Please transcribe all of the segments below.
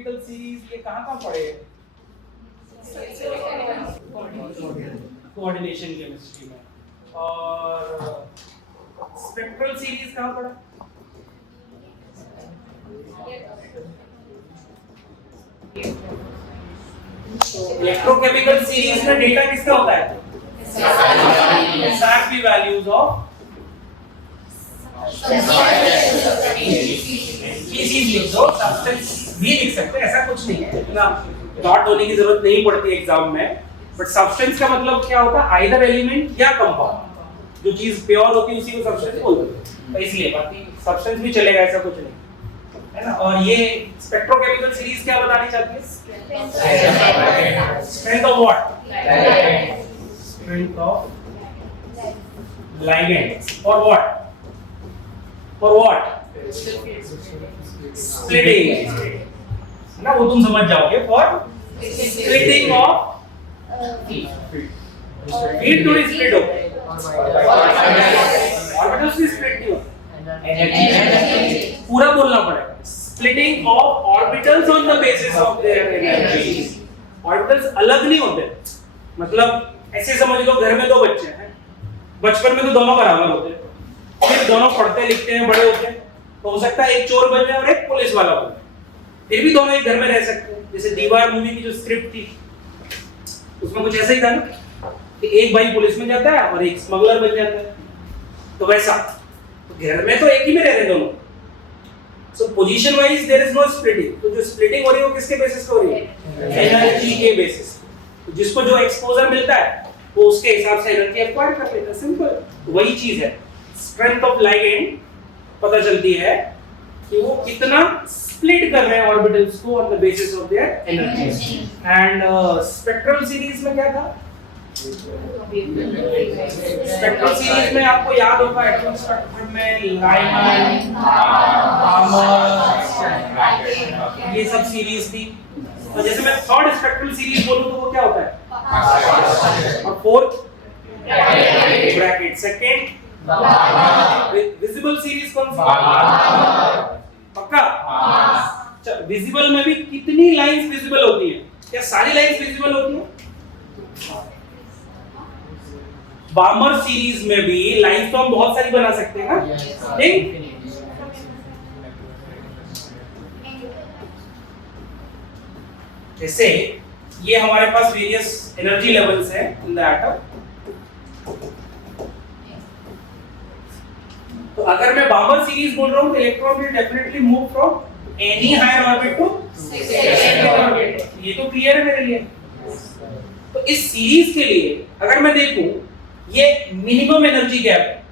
Electrochemical series ये कहाँ पढ़े हैं? कोऑर्डिनेशन केमिस्ट्री में। और स्पेक्ट्रल सीरीज कहाँ पढ़ा? इलेक्ट्रोकेमिकल सीरीज में डेटा किसका होता है? SRP वैल्यूज ऑफ स्पीशीज लिख दो, सब्सटेंस भी लिख सकते हैं, ऐसा कुछ नहीं है, इतना डॉट होने की जरूरत नहीं पड़ती एग्जाम में। बट सब्सटेंस का मतलब क्या होता है? आइदर एलिमेंट या कंपाउंड। जो चीज प्योर होती है उसी को सब्सटेंस बोलते हैं, तो इसलिए बाकी सब्सटेंस भी चलेगा, ऐसा कुछ नहीं है ना। और ये स्पेक्ट्रोकेमिकल सीरीज क्या बतानी चाहती है? Strength of what? Strength of ligand for what? For what? Splitting, ना वो तुम समझ जाओगे। For splitting of feed थोड़ी split हो, orbitals भी split नहीं हो, पूरा बोलना पड़ेगा। Splitting of orbitals on the basis of their energy. Orbitals अलग नहीं होते, मतलब ऐसे समझ लो घर में दो बच्चे हैं, बचपन में तो दोनों बराबर होते हैं, फिर दोनों पढ़ते लिखते हैं, बड़े होते हैं, तो हो सकता है एक चोर बन जाए और एक पुलिस वाला बन जाए, फिर भी दोनों एक घर में रह सकते हैं। जैसे दीवार मूवी की जो स्क्रिप्ट थी उसमें कुछ ऐसा ही था ना कि एक भाई पुलिस में जाता है और एक स्मगलर बन जाता है, तो वैसा तो घर में तो एक ही में रह रहे दोनों। So position wise there is no splitting. तो जो स्प्लिटिंग हो रही है वो किसके बेसिस पे हो रही है? एनर्जी के बेसिस। तो जिसको जो एक्सपोजर मिलता है वो उसके हिसाब से एनर्जी एक्वायर कर लेता है, सिंपल। तो वही चीज है, स्ट्रेंथ ऑफ लाइगैंड पता चलती है कि वो कितना स्प्लिट कर रहे हैं ऑर्बिटल्स को on the basis of their energy. And spectral series में क्या था? स्पेक्ट्रल सीरीज में आपको याद होगा एटॉमिक स्पेक्ट्रम में लाइमन, बामर, ये सब सीरीज थी। तो जैसे मैं थर्ड स्पेक्ट्रल सीरीज बोलूं तो वो क्या होता है? और fourth bracket, second visible series कौन सी? पक्का? विजिबल में भी कितनी लाइंस विजिबल होती हैं? क्या सारी लाइंस विजिबल होती हैं? बामर सीरीज में भी लाइंस तो हम बहुत सारी बना सकते हैं ना, ठीक? जैसे ये हमारे पास वेरियस एनर्जी लेवल्स हैं इन द एटम। तो अगर मैं बामर सीरीज बोल रहा हूं तो electron will definitely move from any higher orbit to second orbit. ये तो क्लियर है मेरे लिए। तो इस सीरीज के लिए अगर मैं देखूं, ये मिनिमम एनर्जी गैप है,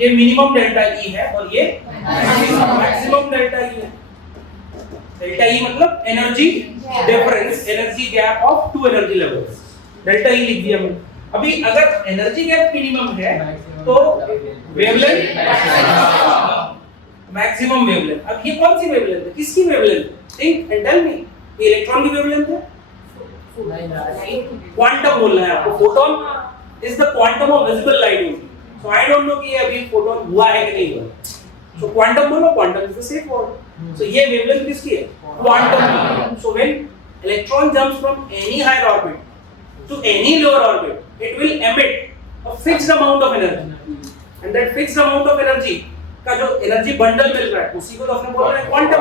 ये मिनिमम डेल्टा ई है और ये मैक्सिमम डेल्टा ई है। डेल्टा ई मतलब energy difference, energy gap of two energy levels, delta E लिख दिया मैंने। अभी अगर एनर्जी गैप मिनिमम है तो वेवलेंथ मैक्सिमम वेवलेंथ। अब ये कौन सी वेवलेंथ है? किसकी wavelength? Think and tell me. ये इलेक्ट्रॉन की वेवलेंथ है? क्वांटम बोलना है आपको। Photon is the quantum of visible light. So I don't know कि ये अभी फोटोन हुआ है कि नहीं हुआ। सो क्वांटम बोलो, quantum is the same word. So ये वेवलेंथ किसकी है? Quantum. So when electron jumps from any higher orbit to any lower orbit, it will emit a fixed amount of energy, and that fixed amount of energy का जो energy bundle मिल रहा है उसी को तो अपने बोल रहे हैं क्वांटम।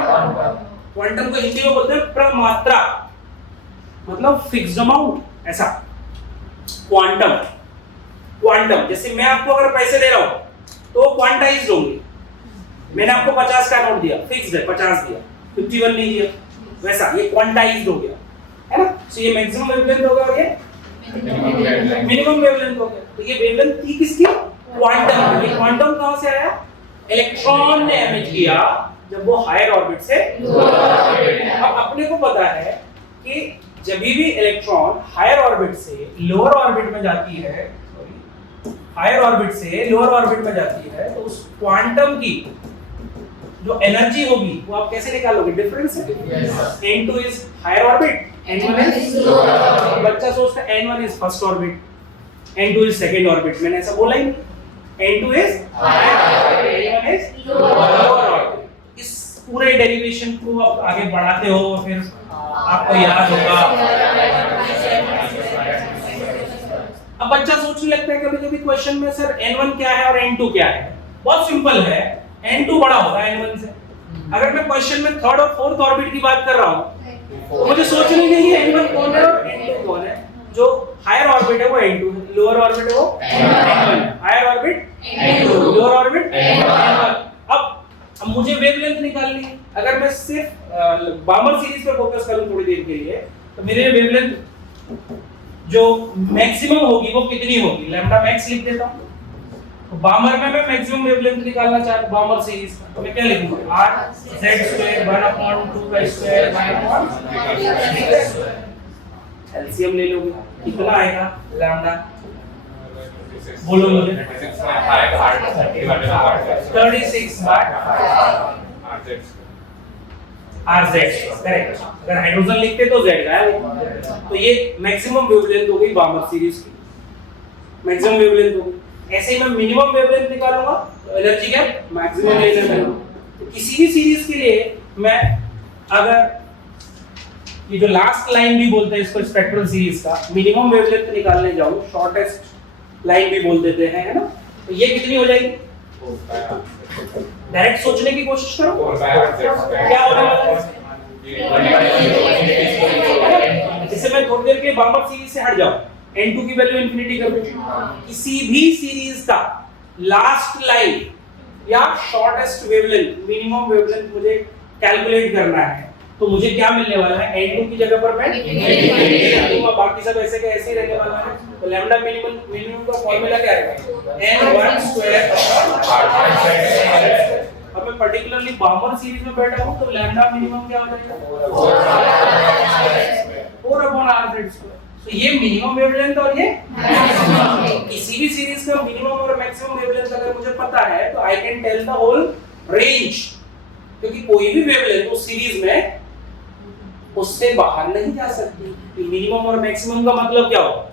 क्वांटम को हिंदी में बोलते हैं प्रमात्रा, मतलब फिक्स्ड अमाउंट। ऐसा क्वांटम, क्वांटम जैसे मैं आपको अगर पैसे दे रहा हूं तो क्वांटाइज्ड होंगे। मैंने आपको 50 का नोट दिया, फिक्स्ड है 50 दिया, 51 नहीं दिया, वैसा ये क्वांटाइज्ड हो गया, है ना। सो ये मैक्सिमम वेवलेंथ होगा और ये मिनिमम वेवलेंथ होगा। तो ये वेवलेंथ थी किसकी? क्वांटम। ये क्वांटम कहां से आया? इलेक्ट्रॉन ने एमिट किया जब वो हायर ऑर्बिट से लोअर ऑर्बिट में। अब अपने को पता है कि जब भी इलेक्ट्रॉन हायर ऑर्बिट से लोअर ऑर्बिट में जाती है, हायर ऑर्बिट से लोअर ऑर्बिट में जाती है, तो उस क्वांटम की जो एनर्जी होगी वो आप कैसे निकालोगे? डिफरेंस है। n2 is higher orbit, n1 is lower orbit. बच्चा सोचता है n1 is first orbit, n2 is second orbit. मैंने ऐसा बोला ही नहीं। n2 is higher orbit, n1 is lower orbit. इस पूरे डेरिवेशन को आप आगे बढ़ाते हो फिर आपको याद होगा। अब बच्चा सोचने लगता है कभी कभी क्वेश्चन में सर n1 क्या है और n2 क्या है। बहुत सिंपल है, n2 बड़ा होगा n1 से। अगर मैं क्वेश्चन में थर्ड और फोर्थ ऑर्बिट की बात कर रहा हूं तो मुझे सोचना ही नहीं है n1 कौन है और n2 कौन है। जो हायर ऑर्बिट है वो n2 है, लोअर ऑर्बिट है वो n1, higher orbit n2, lower orbit n1। अब मुझे वेवलेंथ निकालनी है। अगर मैं सिर्फ बामर सीरीज पे फोकस करूं थोड़ी देर के लिए तो मेरे वेवलेंथ जो मैक्सिमम होगी वो कितनी होगी, लैम्डा मैक्स लिख देता हूं। तो बामर में मैं मैक्सिमम वेवलेंथ निकालना चाहता हूं बामर सीरीज का, तो मैं क्या लिखूंगा r z² 1/2 का स्क्वायर 1/3 एलसीएम ले लोगे कितना आएगा लैम्डा, बोलो मुझे 36 बार RZ करेक्ट। अगर हाइड्रोजन लिखते तो Z गायब। तो ये मैक्सिमम वेवलेंथ हो गई बामर सीरीज की, मैक्सिमम वेवलेंथ हो गई। ऐसे ही मैं मिनिमम वेवलेंथ निकालूंगा तो एनर्जी गैप मैक्सिमम ले लेंगे। तो किसी भी सीरीज के लिए मैं अगर ये जो लास्ट लाइन भी बोलते हैं इसको स्पेक्ट्रल सीरीज का मिनिमम वेवलेंथ निकालने जाऊं, शॉर्टेस्ट लाइन भी बोल देते हैं, है ना। तो ये कितनी हो जाएगी, डायरेक्ट सोचने की कोशिश करो क्या होने वाला है। जैसे मैं थोड़ी देर के बामर सीरीज से हट जाऊं, n2 की वैल्यू इंफिनिटी कर दूं, किसी भी सीरीज का लास्ट लाइन या शॉर्टेस्ट वेवलेंथ मिनिमम वेवलेंथ मुझे कैलकुलेट करना है तो मुझे क्या मिलने वाला है, n2 की जगह पर मैं दूंगा, बाकी सब ऐसे के ऐसे ही रहने वाला है। तो लैम्डा मिनिमम का फार्मूला क्या है, n1² अब मैं पर्टिकुलरली बामर सीरीज में बैठा हूं तो लैम्डा मिनिमम क्या हो जाएगा 4/r²। तो ये मिनिमम वेवलेंथ और ये किसी भी सीरीज का मिनिमम और मैक्सिमम वेवलेंथ अगर मुझे पता है तो I can tell the whole range, क्योंकि कोई भी वेवलेंथ उस सीरीज में उससे बाहर नहीं जा सकती। मिनिमम और मैक्सिमम का मतलब क्या होगा,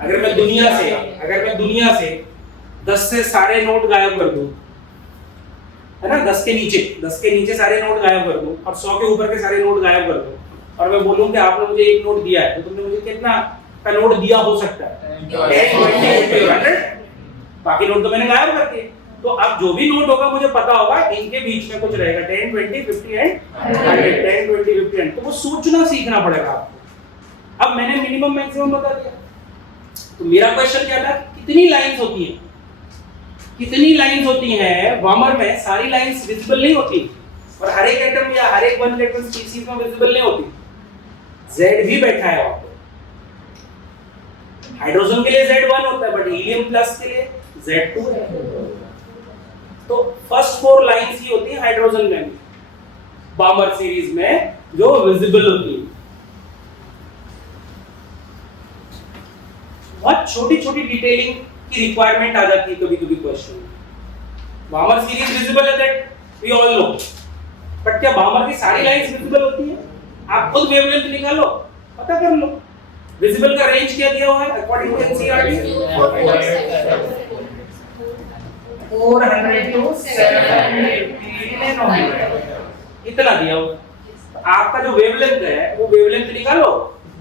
अगर मैं दुनिया से 10 से सारे नोट गायब कर दूं, है ना, 10 के नीचे सारे नोट गायब कर दूं और 100 के ऊपर के सारे नोट गायब कर दूं और मैं बोलूं कि आपने मुझे एक नोट दिया है तो तुमने मुझे कितना का नोट दिया हो सकता है 10, 20, 50, 100, बाकी नोट तो मैंने गायब कर दिए। तो अब जो भी नोट होगा मुझे पता होगा इनके बीच में कुछ रहेगा 10, 20, 50 एंड 100, 10, 20, 50 एंड, तो वो सोचना सीखना पड़ेगा आपको। अब मैंने मिनिमम मैक्सिमम बता दिया, तो मेरा क्वेश्चन क्या था, कितनी लाइंस होती हैं वामर में। सारी लाइंस विजिबल नहीं होती और हर एक एटम या हर एक वन इलेक्ट्रॉन स्पीशीज में विजिबल नहीं होती। Z भी बैठा है वहां पे, हाइड्रोजन के लिए Z1 होता है बट हीलियम प्लस के लिए Z2 है। तो फर्स्ट 4 लाइंस ही होती है हाइड्रोजन में बामर सीरीज में जो विजिबल होती है। बहुत छोटी छोटी डिटेलिंग की रिक्वायरमेंट आ जाती है कभी कभी क्वेश्चन में। बामर सीरीज विजिबल है that we all know, but क्या बामर की सारी लाइंस विजिबल होती है? आप खुद वेवलेंथ निकालो, पता कर लो विजिबल का रेंज क्या दिया हुआ है according to NCERT 400 to 750 nanometre इतना दिया हुआ। आपका जो वेवलेंथ है वो वेवलेंथ निकालो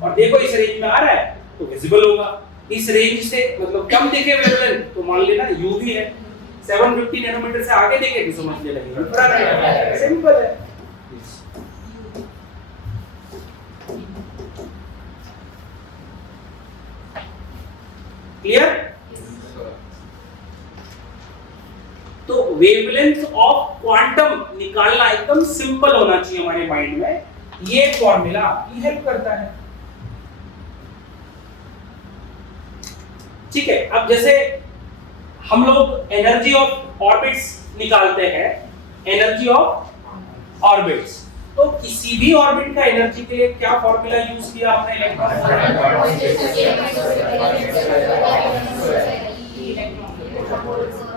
और देखो इस रेंज में आ रहा है तो विजिबल होगा। इस रेंज से मतलब कम दिखे वेवलेंथ तो मान लेना यूवी है, 750 नैनोमीटर से आगे देखे तो समझ लेना सिंपल है। क्लियर? तो वेवलेंथ ऑफ क्वांटम निकालना एकदम सिंपल होना चाहिए हमारे माइंड में, ये फॉर्मूला आपकी हेल्प करता है। ठीक है, अब जैसे हम लोग एनर्जी ऑफ ऑर्बिट्स निकालते हैं, एनर्जी ऑफ ऑर्बिट्स, तो किसी भी ऑर्बिट का एनर्जी के लिए क्या फॉर्मूला यूज किया आपने इलेक्ट्रॉन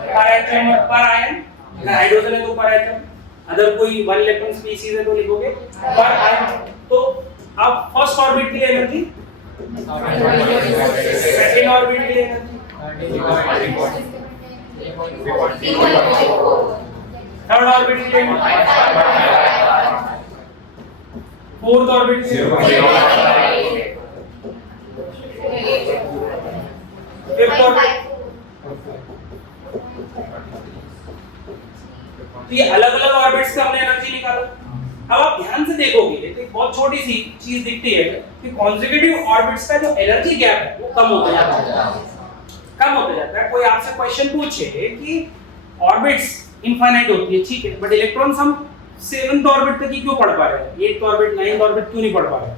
पर एटम पर आयन, हाइड्रोजन है तो पर एटम, अदर कोई वन इलेक्ट्रॉन स्पीशीज है तो लिखोगे पर आयन। तो अब फर्स्ट ऑर्बिट के लिए एनर्जी, सेकंड ऑर्बिट के लिए एनर्जी, थर्ड ऑर्बिट के लिए फोर्थ ऑर्बिट के फिफ्थ ऑर्बिट। तो ये अलग अलग ऑर्बिट्स से हमने एनर्जी निकाला। अब आप ध्यान से देखोगे तो एक बहुत छोटी सी चीज दिखती है कि कॉन्सेक्यूटिव ऑर्बिट्स का जो एनर्जी गैप है वो कम होता जाता है। कोई आपसे क्वेश्चन पूछे कि ऑर्बिट्स इनफाइनाइट होती है, ठीक है, बट इलेक्ट्रॉन्स हम 7th ऑर्बिट तक ही क्यों पढ़ पा रहे हैं, 8th ऑर्बिट 9th ऑर्बिट क्यों नहीं पढ़ पा रहे?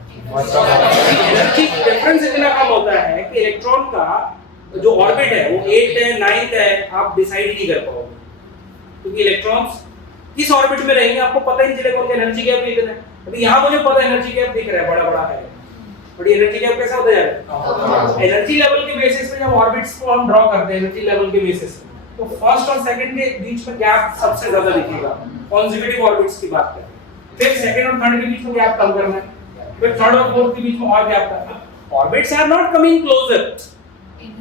एनर्जी डिफरेंस इतना कम होता है कि इलेक्ट्रॉन का जो ऑर्बिट है वो 8th है 9th है, आप डिसाइड ही नहीं कर पाओगे, क्योंकि इलेक्ट्रॉन्स किस ऑर्बिट में रहेंगे आपको पता ही नहीं चलेगा, उनका एनर्जी गैप कितना है। अभी यहाँ मुझे पता है एनर्जी गैप दिख रहा है, बड़ा है, बट एनर्जी गैप कैसा होता जाएगा? एनर्जी लेवल के बेसिस पे जब ऑर्बिट्स को हम ड्रॉ करते हैं एनर्जी लेवल के बेसिस पे, तो फर्स्ट और सेकंड के बीच में गैप सबसे ज्यादा दिखेगा कॉन्सेक्यूटिव ऑर्बिट्स की बात करें। फिर सेकंड और थर्ड के बीच में गैप कम करना है, फिर थर्ड और फोर्थ के बीच में और गैप करना है। Orbits are not coming closer,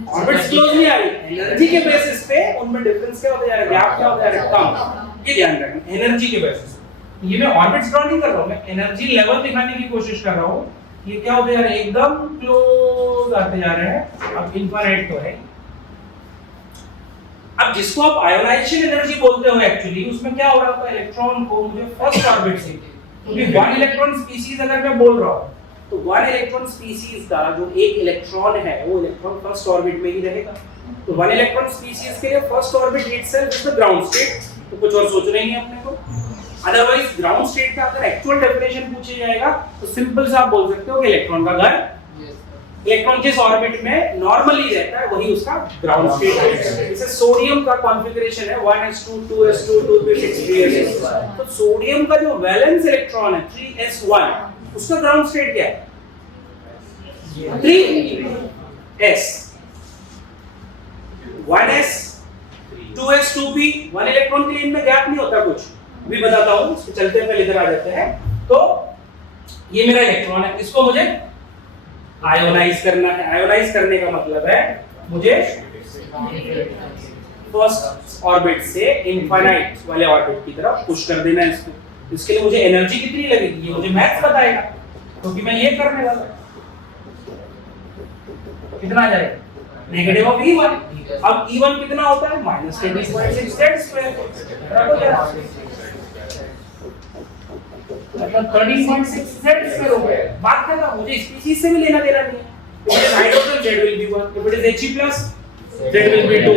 orbits close नहीं आ रही, एनर्जी के बेसिस पे उनमें डिफरेंस क्या होता जा रहा है, गैप क्या होता जा रहा है, कम। ये ध्यान रखना, एनर्जी के बेसिस पे। ये मैं ऑर्बिट्स ड्रॉ नहीं कर रहा हूं, मैं एनर्जी लेवल दिखाने की कोशिश कर रहा हूं। ये क्या होते जा रहे हैं, एकदम क्लोज आते जा रहे हैं, अब इनफाइनाइट तो है। अब जिसको आप आयोनाइजेशन एनर्जी बोलते हो एक्चुअली, उसमें क्या हो रहा था, इलेक्ट्रॉन को मुझे फर्स्ट ऑर्बिट से, क्योंकि वन इलेक्ट्रॉन स्पीशीज अगर मैं बोल रहा हूं तो वन इलेक्ट्रॉन स्पीशीज का जो एक इलेक्ट्रॉन है वो इलेक्ट्रॉन फर्स्ट ऑर्बिट में ही रहेगा। तो वन इलेक्ट्रॉन स्पीशीज के लिए first orbit itself is the ground state, तो कुछ और सोच नहीं है अपने को। अदरवाइज ग्राउंड स्टेट का अगर एक्चुअल डेफिनेशन पूछे जाएगा तो सिंपल सा आप बोल सकते हो कि इलेक्ट्रॉन का घर, इलेक्ट्रॉन जिस ऑर्बिट में नॉर्मली रहता है वही उसका ग्राउंड स्टेट है। जैसे सोडियम का कॉन्फ़िगरेशन है 1s2 2s2 2p6 3s। तो सोडियम का जो वैलेंस इलेक्ट्रॉन है 3s1, उसका ग्राउंड स्टेट क्या है, 3s। 1s 2s 2p, one electron के लिए इनमें गैप नहीं होता कुछ, भी बताता हूं, इसको चलते हैं पहले इधर आ जाते हैं। तो ये मेरा इलेक्ट्रॉन है, इसको मुझे आयोनाइज करना है। आयोनाइज करने का मतलब है मुझे फर्स्ट ऑर्बिट से इनफाइनाइट वाले ऑर्बिट की तरफ पुश कर देना है इसको। इसके लिए मुझे एनर्जी कितनी लगेगी ये मुझे मैथ्स बताएगा, क्योंकि मैं ये करने वाला हूं। कितना आ जाएगा, नेगेटिव ऑफ E1। अब E1 कितना होता है, -10.6 z²। मतलब 13.6 z² हो गया। बात करना, मुझे स्पीशीज से भी लेना देना नहीं है। It is hydrogen, z will be 1, if it is He+, z will be 2।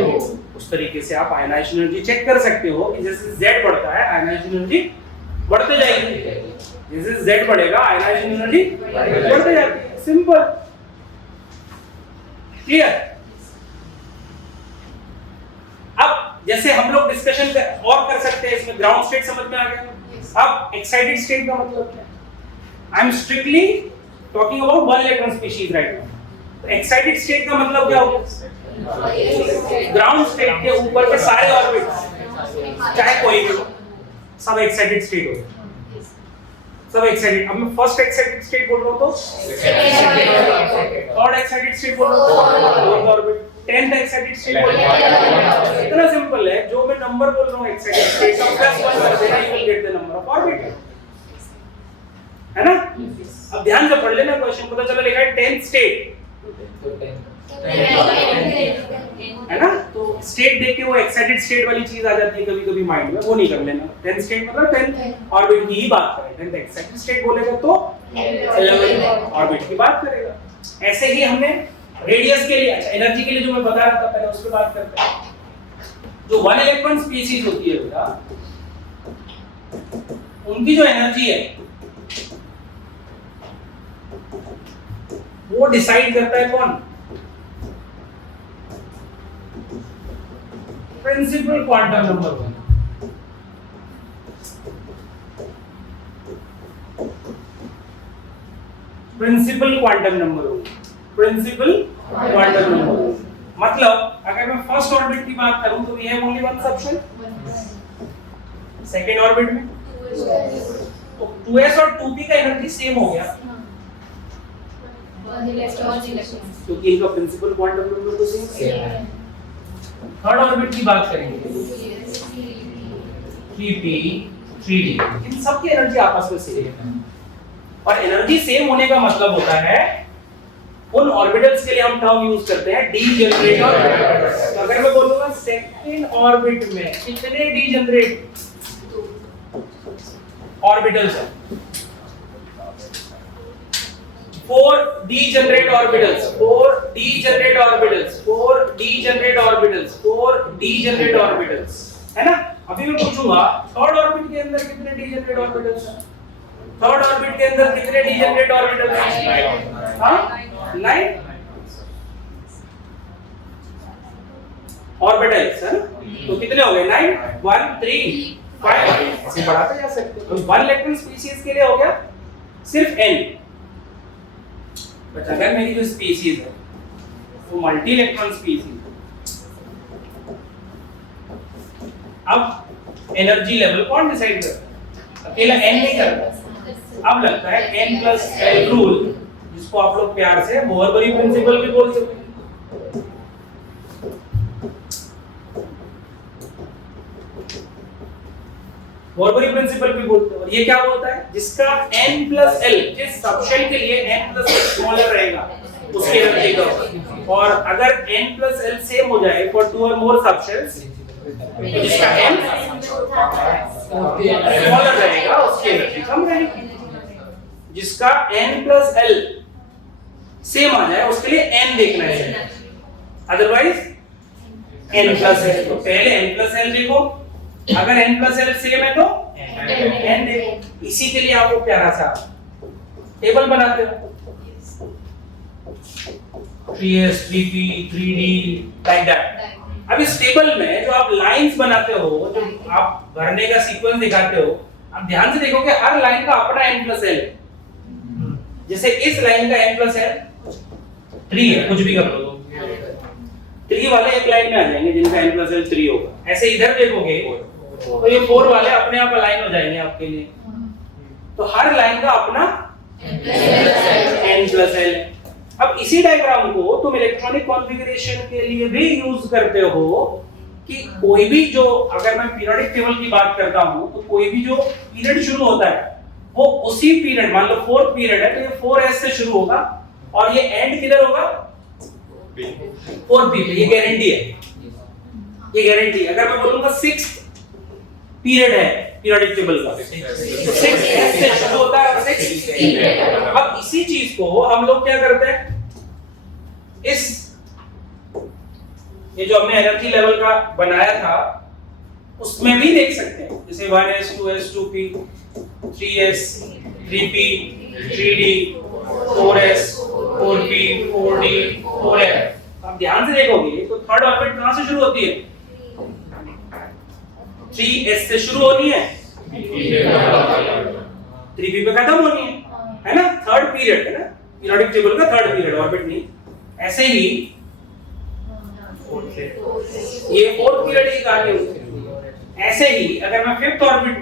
उस तरीके से आप आयनाइजेशन एनर्जी चेक कर सकते हो कि जैसे z बढ़ता है आयनाइजेशन एनर्जी बढ़ते जाएगी, जैसे z बढ़ेगा आयनाइजेशन एनर्जी बढ़ते जाती है। Simple, clear. अब जैसे हम लोग डिस्कशन और कर सकते हैं, इसमें ग्राउंड स्टेट समझ में आ गया। अब एक्साइटेड स्टेट का मतलब क्या है, I am strictly talking about one electron species right now. तो एक्साइटेड स्टेट का मतलब क्या होगा, ग्राउंड स्टेट के ऊपर के सारे ऑर्बिट चाहे कोई भी हो सब एक्साइटेड स्टेट हो, सब एक्साइटेड। अब मैं फर्स्ट एक्साइटेड स्टेट बोल रहा हूं तो थर्ड एक्साइटेड स्टेट बोल रहा हूं तो fourth orbit, 10th excited state बोल रहा हूं। इतना सिंपल है, जो मैं नंबर बोल रहा हूं एक्साइटेड स्टेट का +1 कर देना, you will get the number of orbit, है ना। अब ध्यान से पढ़ लेना क्वेश्चन, पता चला लिखा है 10th स्टेट, है ना। तो स्टेट देख के वो एक्साइटेड स्टेट वाली चीज आ जाती है कभी-कभी माइंड में, वो नहीं कर लेना। 10th स्टेट मतलब 10th ऑर्बिट की ही बात करें, 10th एक्साइटेड स्टेट बोलेगा तो 11th ऑर्बिट की बात करेगा। ऐसे ही हमने रेडियस के लिए, अच्छा एनर्जी के लिए जो मैं बता रहा था पहले उस पे बात करते हैं। जो वन इलेक्ट्रॉन स्पीशीज होती है बेटा, उनकी जो एनर्जी है वो डिसाइड करता है कौन, principal quantum number 1। Principal quantum number 1, principal quantum number 1 मतलब अगर मैं फर्स्ट ऑर्बिट की बात करूं तो we have only one subshell, second orbit में तो 2s और 2p का एनर्जी सेम हो गया क्योंकि इनका प्रिंसिपल क्वांटम नंबर तो सेम है। थर्ड ऑर्बिट की बात करेंगे 3p 3d, इन सब की एनर्जी आपस में सेम है और एनर्जी सेम होने का मतलब होता है उन ऑर्बिटल्स के लिए हम टर्म यूज करते हैं डी जनरेट ऑर्बिटल्स। तो अगर मैं बोलूंगा सेकंड ऑर्बिट में कितने डी जनरेट ऑर्बिटल्स हैं, 4 degenerate orbitals, 4 degenerate orbitals, 4 degenerate orbitals, 4 degenerate orbitals, है ना? अभी मैं पूछूंगा थर्ड ऑर्बिट के अंदर कितने degenerate orbitals हैं? थर्ड ऑर्बिट के अंदर कितने degenerate orbitals हैं? हाँ, 9 orbitals है ना? तो कितने हो गए? 9, 1, 3, 5 ऐसे बढ़ाते जा सकते हो। 1 इलेक्ट्रॉन स्पीशीज के लिए हो गया सिर्फ n। बट अगर मेरी जो स्पीशीज है वो मल्टी इलेक्ट्रॉन स्पीशीज, अब एनर्जी लेवल कौन डिसाइड करता है? अकेला n नहीं करता। अब लगता है n प्लस l रूल, जिसको आप लोग प्यार से मोरबरी प्रिंसिपल भी बोल सकते हैं। मोरबरी प्रिंसिपल भी बोलते हैं। और ये क्या बोलता है? जिसका n प्लस l, जिस सबशेल के लिए n प्लस l स्मॉलर रहेगा उसकी एनर्जी का होगा। और अगर n प्लस l सेम हो जाए फॉर 2 और मोर सबशेल्स, जिसका n स्मॉलर रहेगा उसकी एनर्जी कम रहेगी। जिसका n प्लस l सेम आ जाए उसके लिए n देखना है, अदरवाइज n प्लस l। तो पहले n प्लस l देखो, अगर n प्लस l सेम है तो n देखो। इसी के लिए आपको प्यारा सा टेबल बनाते हो, 3s 3p 3d like that. अब इस टेबल में जो आप लाइंस बनाते हो, जो आप भरने का सीक्वेंस दिखाते हो, आप ध्यान से देखोगे हर लाइन का अपना n प्लस l। जैसे इस लाइन का n प्लस l 3 है, कुछ भी कर लो, 3 वाले एक लाइन में आ जाएंगे जिनका n प्लस l 3 होगा। ऐसे इधर देखोगे तो ये 4 वाले अपने आप अलाइन हो जाएंगे आपके लिए। तो हर लाइन का अपना n प्लस l। अब इसी डायग्राम को तुम इलेक्ट्रॉनिक कॉन्फ़िगरेशन के लिए भी यूज करते हो कि कोई भी जो, अगर मैं पीरियोडिक टेबल की बात करता हूं तो कोई भी जो पीरियड शुरू होता है वो उसी पीरियड, मान लो 4th पीरियड है तो ये 4s से शुरू होगा और ये एंड किधर होगा? 4p पे। ये गारंटी है, ये गारंटी। अगर मैं बोलूंगा 6th पीरियड है पीरियोडिक टेबल का, 6s से शुरू होता है और 6 अब इसी चीज को हम लोग क्या करते हैं, इस ये जो हमने एनर्जी लेवल का बनाया था उसमें भी देख सकते हैं। जैसे 1s 2s 2p 3s 3p 3d 4s 4p 4d 4f। आप ध्यान से देखोगे तो थर्ड ऑर्बिट कहां से शुरू होती है? 3s से शुरू होनी है, 3p पे खत्म होनी है ना? थर्ड पीरियड है ना पीरियोडिक टेबल का, थर्ड पीरियड ऑर्बिट नहीं। ऐसे ही ये फोर्थ पीरियड की कहानी होती है। ऐसे ही अगर मैं फिफ्थ ऑर्बिट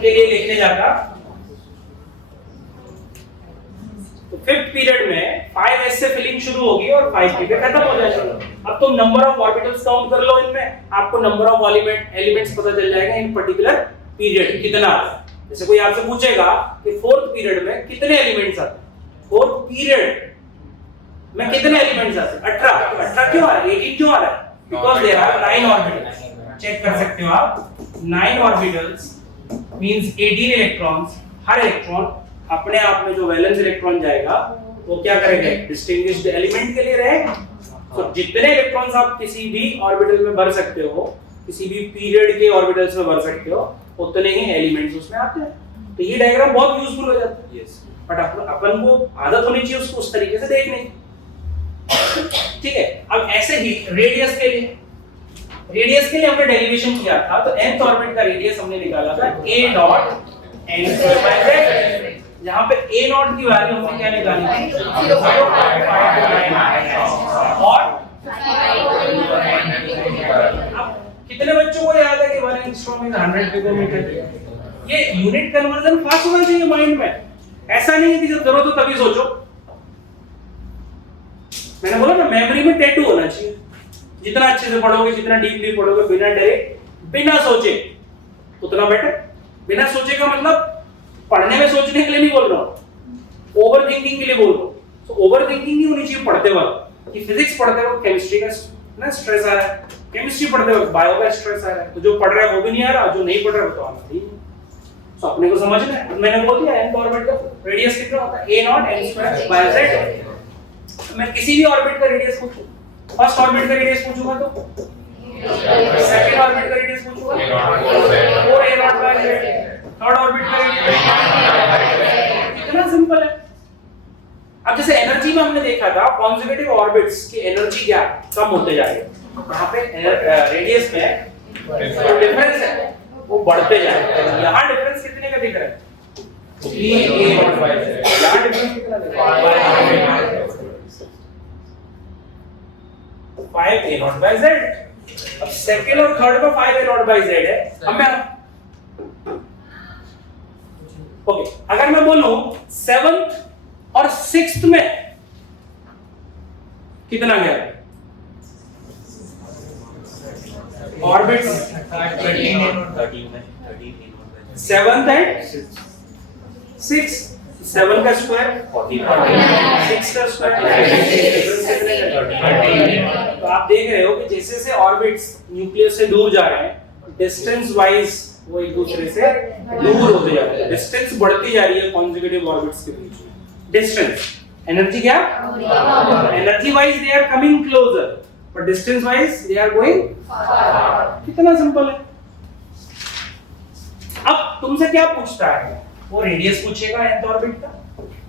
के लिए लिखने जाता तो फिफ्थ पीरियड में 5s से फिलिंग शुरू होगी और 5p पे खत्म हो जाएगा। अब तुम नंबर ऑफ ऑर्बिटल्स काउंट कर लो, इनमें आपको नंबर ऑफ एलिमेंट्स पता चल जाएगा इन पर्टिकुलर पीरियड कितना आता है। जैसे कोई आपसे पूछेगा कि फोर्थ पीरियड में कितने एलिमेंट्स आते हैं, फोर्थ पीरियड में कितने एलिमेंट्स आते हैं? 18। तो 18 क्यों आ रहा है, 18 क्यों आ रहा है? Because there are 9 orbitals. Check कर सकते हो आप, 9 ऑर्बिटल्स मींस 18 इलेक्ट्रॉन्स। हर इलेक्ट्रॉन अपने आप में जो वैलेंस इलेक्ट्रॉन जाएगा वो क्या करेगा? डिस्टिंग्विश्ड एलिमेंट के लिए रहेगा। तो जितने इलेक्ट्रॉन्स आप किसी भी ऑर्बिटल में भर सकते हो, किसी भी पीरियड के ऑर्बिटल्स में भर सकते हो, उतने ही एलिमेंट्स उसमें आते हैं। तो ये डायग्राम बहुत यूजफुल हो जाता है। यस, बट अपन को आदत होनी चाहिए उसको उस तरीके से देखने की। ठीक है, अब ऐसे ही रेडियस के लिए हमने डेरिवेशन किया था, तो nth ऑर्बिट का रेडियस हमने निकाला था a dot n square by z, जहां पे a नॉट की वैल्यू हमने क्या निकाली थी? 0.529 और अब कितने बच्चों को याद है कि 1 एंगस्ट्रॉम इज 100 पिकोमीटर? ये यूनिट कन्वर्जन फास्ट होना चाहिए माइंड में। ऐसा नहीं है कि जब जरूरत हो तभी सोचो। मैंने बोला ना, मेमोरी में टैटू होना चाहिए। जितना अच्छे से पढ़ोगे, जितना डीपली पढ़ोगे, बिना डरे बिना सोचे, उतना बेटर। बिना सोचे का मतलब पढ़ने में सोचने के लिए नहीं बोल रहा हूं, ओवर थिंकिंग के लिए बोल रहा हूँ। तो ओवर थिंकिंग नहीं होनी चाहिए पढ़ते वक्त कि फिजिक्स पढ़ते वक्त केमिस्ट्री का ना स्ट्रेस आ रहा है, केमिस्ट्री पढ़ते वक्त बायो का स्ट्रेस आ रहा है, तो जो पढ़ रहा है वो भी नहीं आ रहा, जो नहीं पढ़ रहा है वो तो आना ही नहीं। तो अपने को समझना है। मैंने बोल दिया nth ऑर्बिट का रेडियस कितना होता है, a not n square by z। मैं किसी भी ऑर्बिट का रेडियस पूछूं, फर्स्ट ऑर्बिट का रेडियस पूछूंगा तो सेकंड ऑर्बिट का रेडियस पूछूंगा 4a naught by z, third orbit का रेडियस। कितना सिंपल है। अब जैसे एनर्जी में हमने देखा था कॉन्सेक्यूटिव ऑर्बिट्स की एनर्जी क्या कम होते जा रही है, यहाँ पे रेडियस में जो डिफरेंस है वो बढ़ते जा रहा है। यहाँ डिफरेंस कितने का दिख रहा है, 3a नॉट बाय z। यहाँ डिफरेंस कितना दिख रहा है, 5a नॉट बाय z। अब सेकंड और थर्ड का 5a नॉट बाय z है। अब मैं ओके अगर मैं बोलूं 7th और 6th में कितना गया ऑर्बिट्स, 7th एंड 6th, 7 का स्क्वायर 6 का स्क्वायर। तो आप देख रहे हो कि जैसे जैसे ऑर्बिट्स न्यूक्लियस से दूर जा रहे हैं डिस्टेंस वाइज वो एक दूसरे से दूर होते जा रहे हैं, डिस्टेंस बढ़ती जा रही है कॉन्सेक्यूटिव ऑर्बिट्स के बीच में। डिस्टेंस एनर्जी क्या, energy wise they are coming closer but distance wise they are going far. कितना सिंपल है। अब तुमसे क्या पूछता है वो, रेडियस पूछेगा nth ऑर्बिट का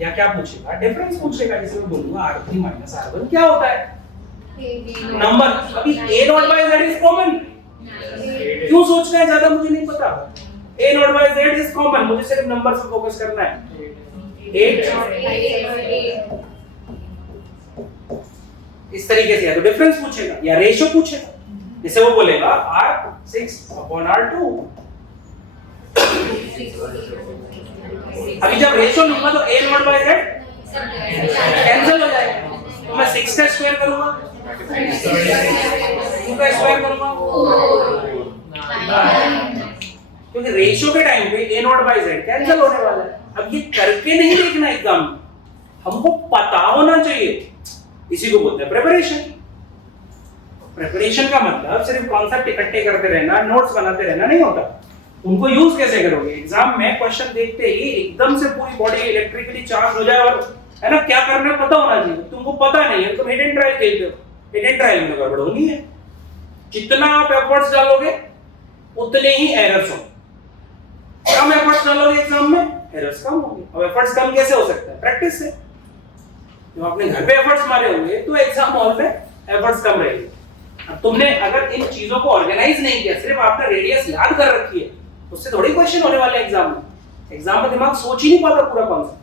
या क्या पूछेगा, डिफरेंस पूछेगा। जैसे मैं बोलूंगा r3 - r1 क्या होता है, नंबर। अभी a naught by z is common, क्यों सोचना है ज्यादा मुझे नहीं पता। a naught by z is common, मुझे सिर्फ नंबर पे फोकस करना है। 8 इस तरीके से, या तो डिफरेंस पूछेगा या रेशियो पूछेगा। जैसे वो बोलेगा r6/r2। अभी जब रेशियो लूंगा तो a naught by z cancel हो जाएगा, तो मैं 6 का स्क्वायर करूंगा, 2 का स्क्वायर करूंगा, क्योंकि रेशियो के टाइम पे a naught by z cancel होने वाला है। अब ये करके नहीं देखना एग्जाम में, हमको पता होना चाहिए। इसी को बोलते हैं प्रिपरेशन। प्रिपरेशन का मतलब सिर्फ कॉन्सेप्ट इकट्ठे करते रहना, नोट्स बनाते रहना नहीं होता। उनको यूज कैसे करोगे, एग्जाम में क्वेश्चन देखते ही एकदम से पूरी बॉडी इलेक्ट्रिकली चार्ज हो जाए और है ना क्या करना है पता होना चाहिए। तुमको पता नहीं है, तुम हिट एंड ट्रायल खेलते हो, हिट एंड ट्रायल में गड़बड़ होनी है। जितना आप एफर्ट्स डालोगे उतने ही एरर्स होंगे, कम एफर्ट्स डालोगे एग्जाम में एरर्स कम होंगे। अब एफर्ट्स कम कैसे हो सकता है, प्रैक्टिस से। जब आपने घर पे एफर्ट्स मारे होंगे तो एग्जाम हॉल में एफर्ट्स कम रहेंगे। अब तुमने अगर इन चीजों को ऑर्गेनाइज नहीं किया, सिर्फ आपने रेडियस याद कर रखी है, उससे थोड़ी क्वेश्चन होने वाले एग्जाम में। एग्जाम में दिमाग सोच ही नहीं पाता पूरा कॉन्सेप्ट।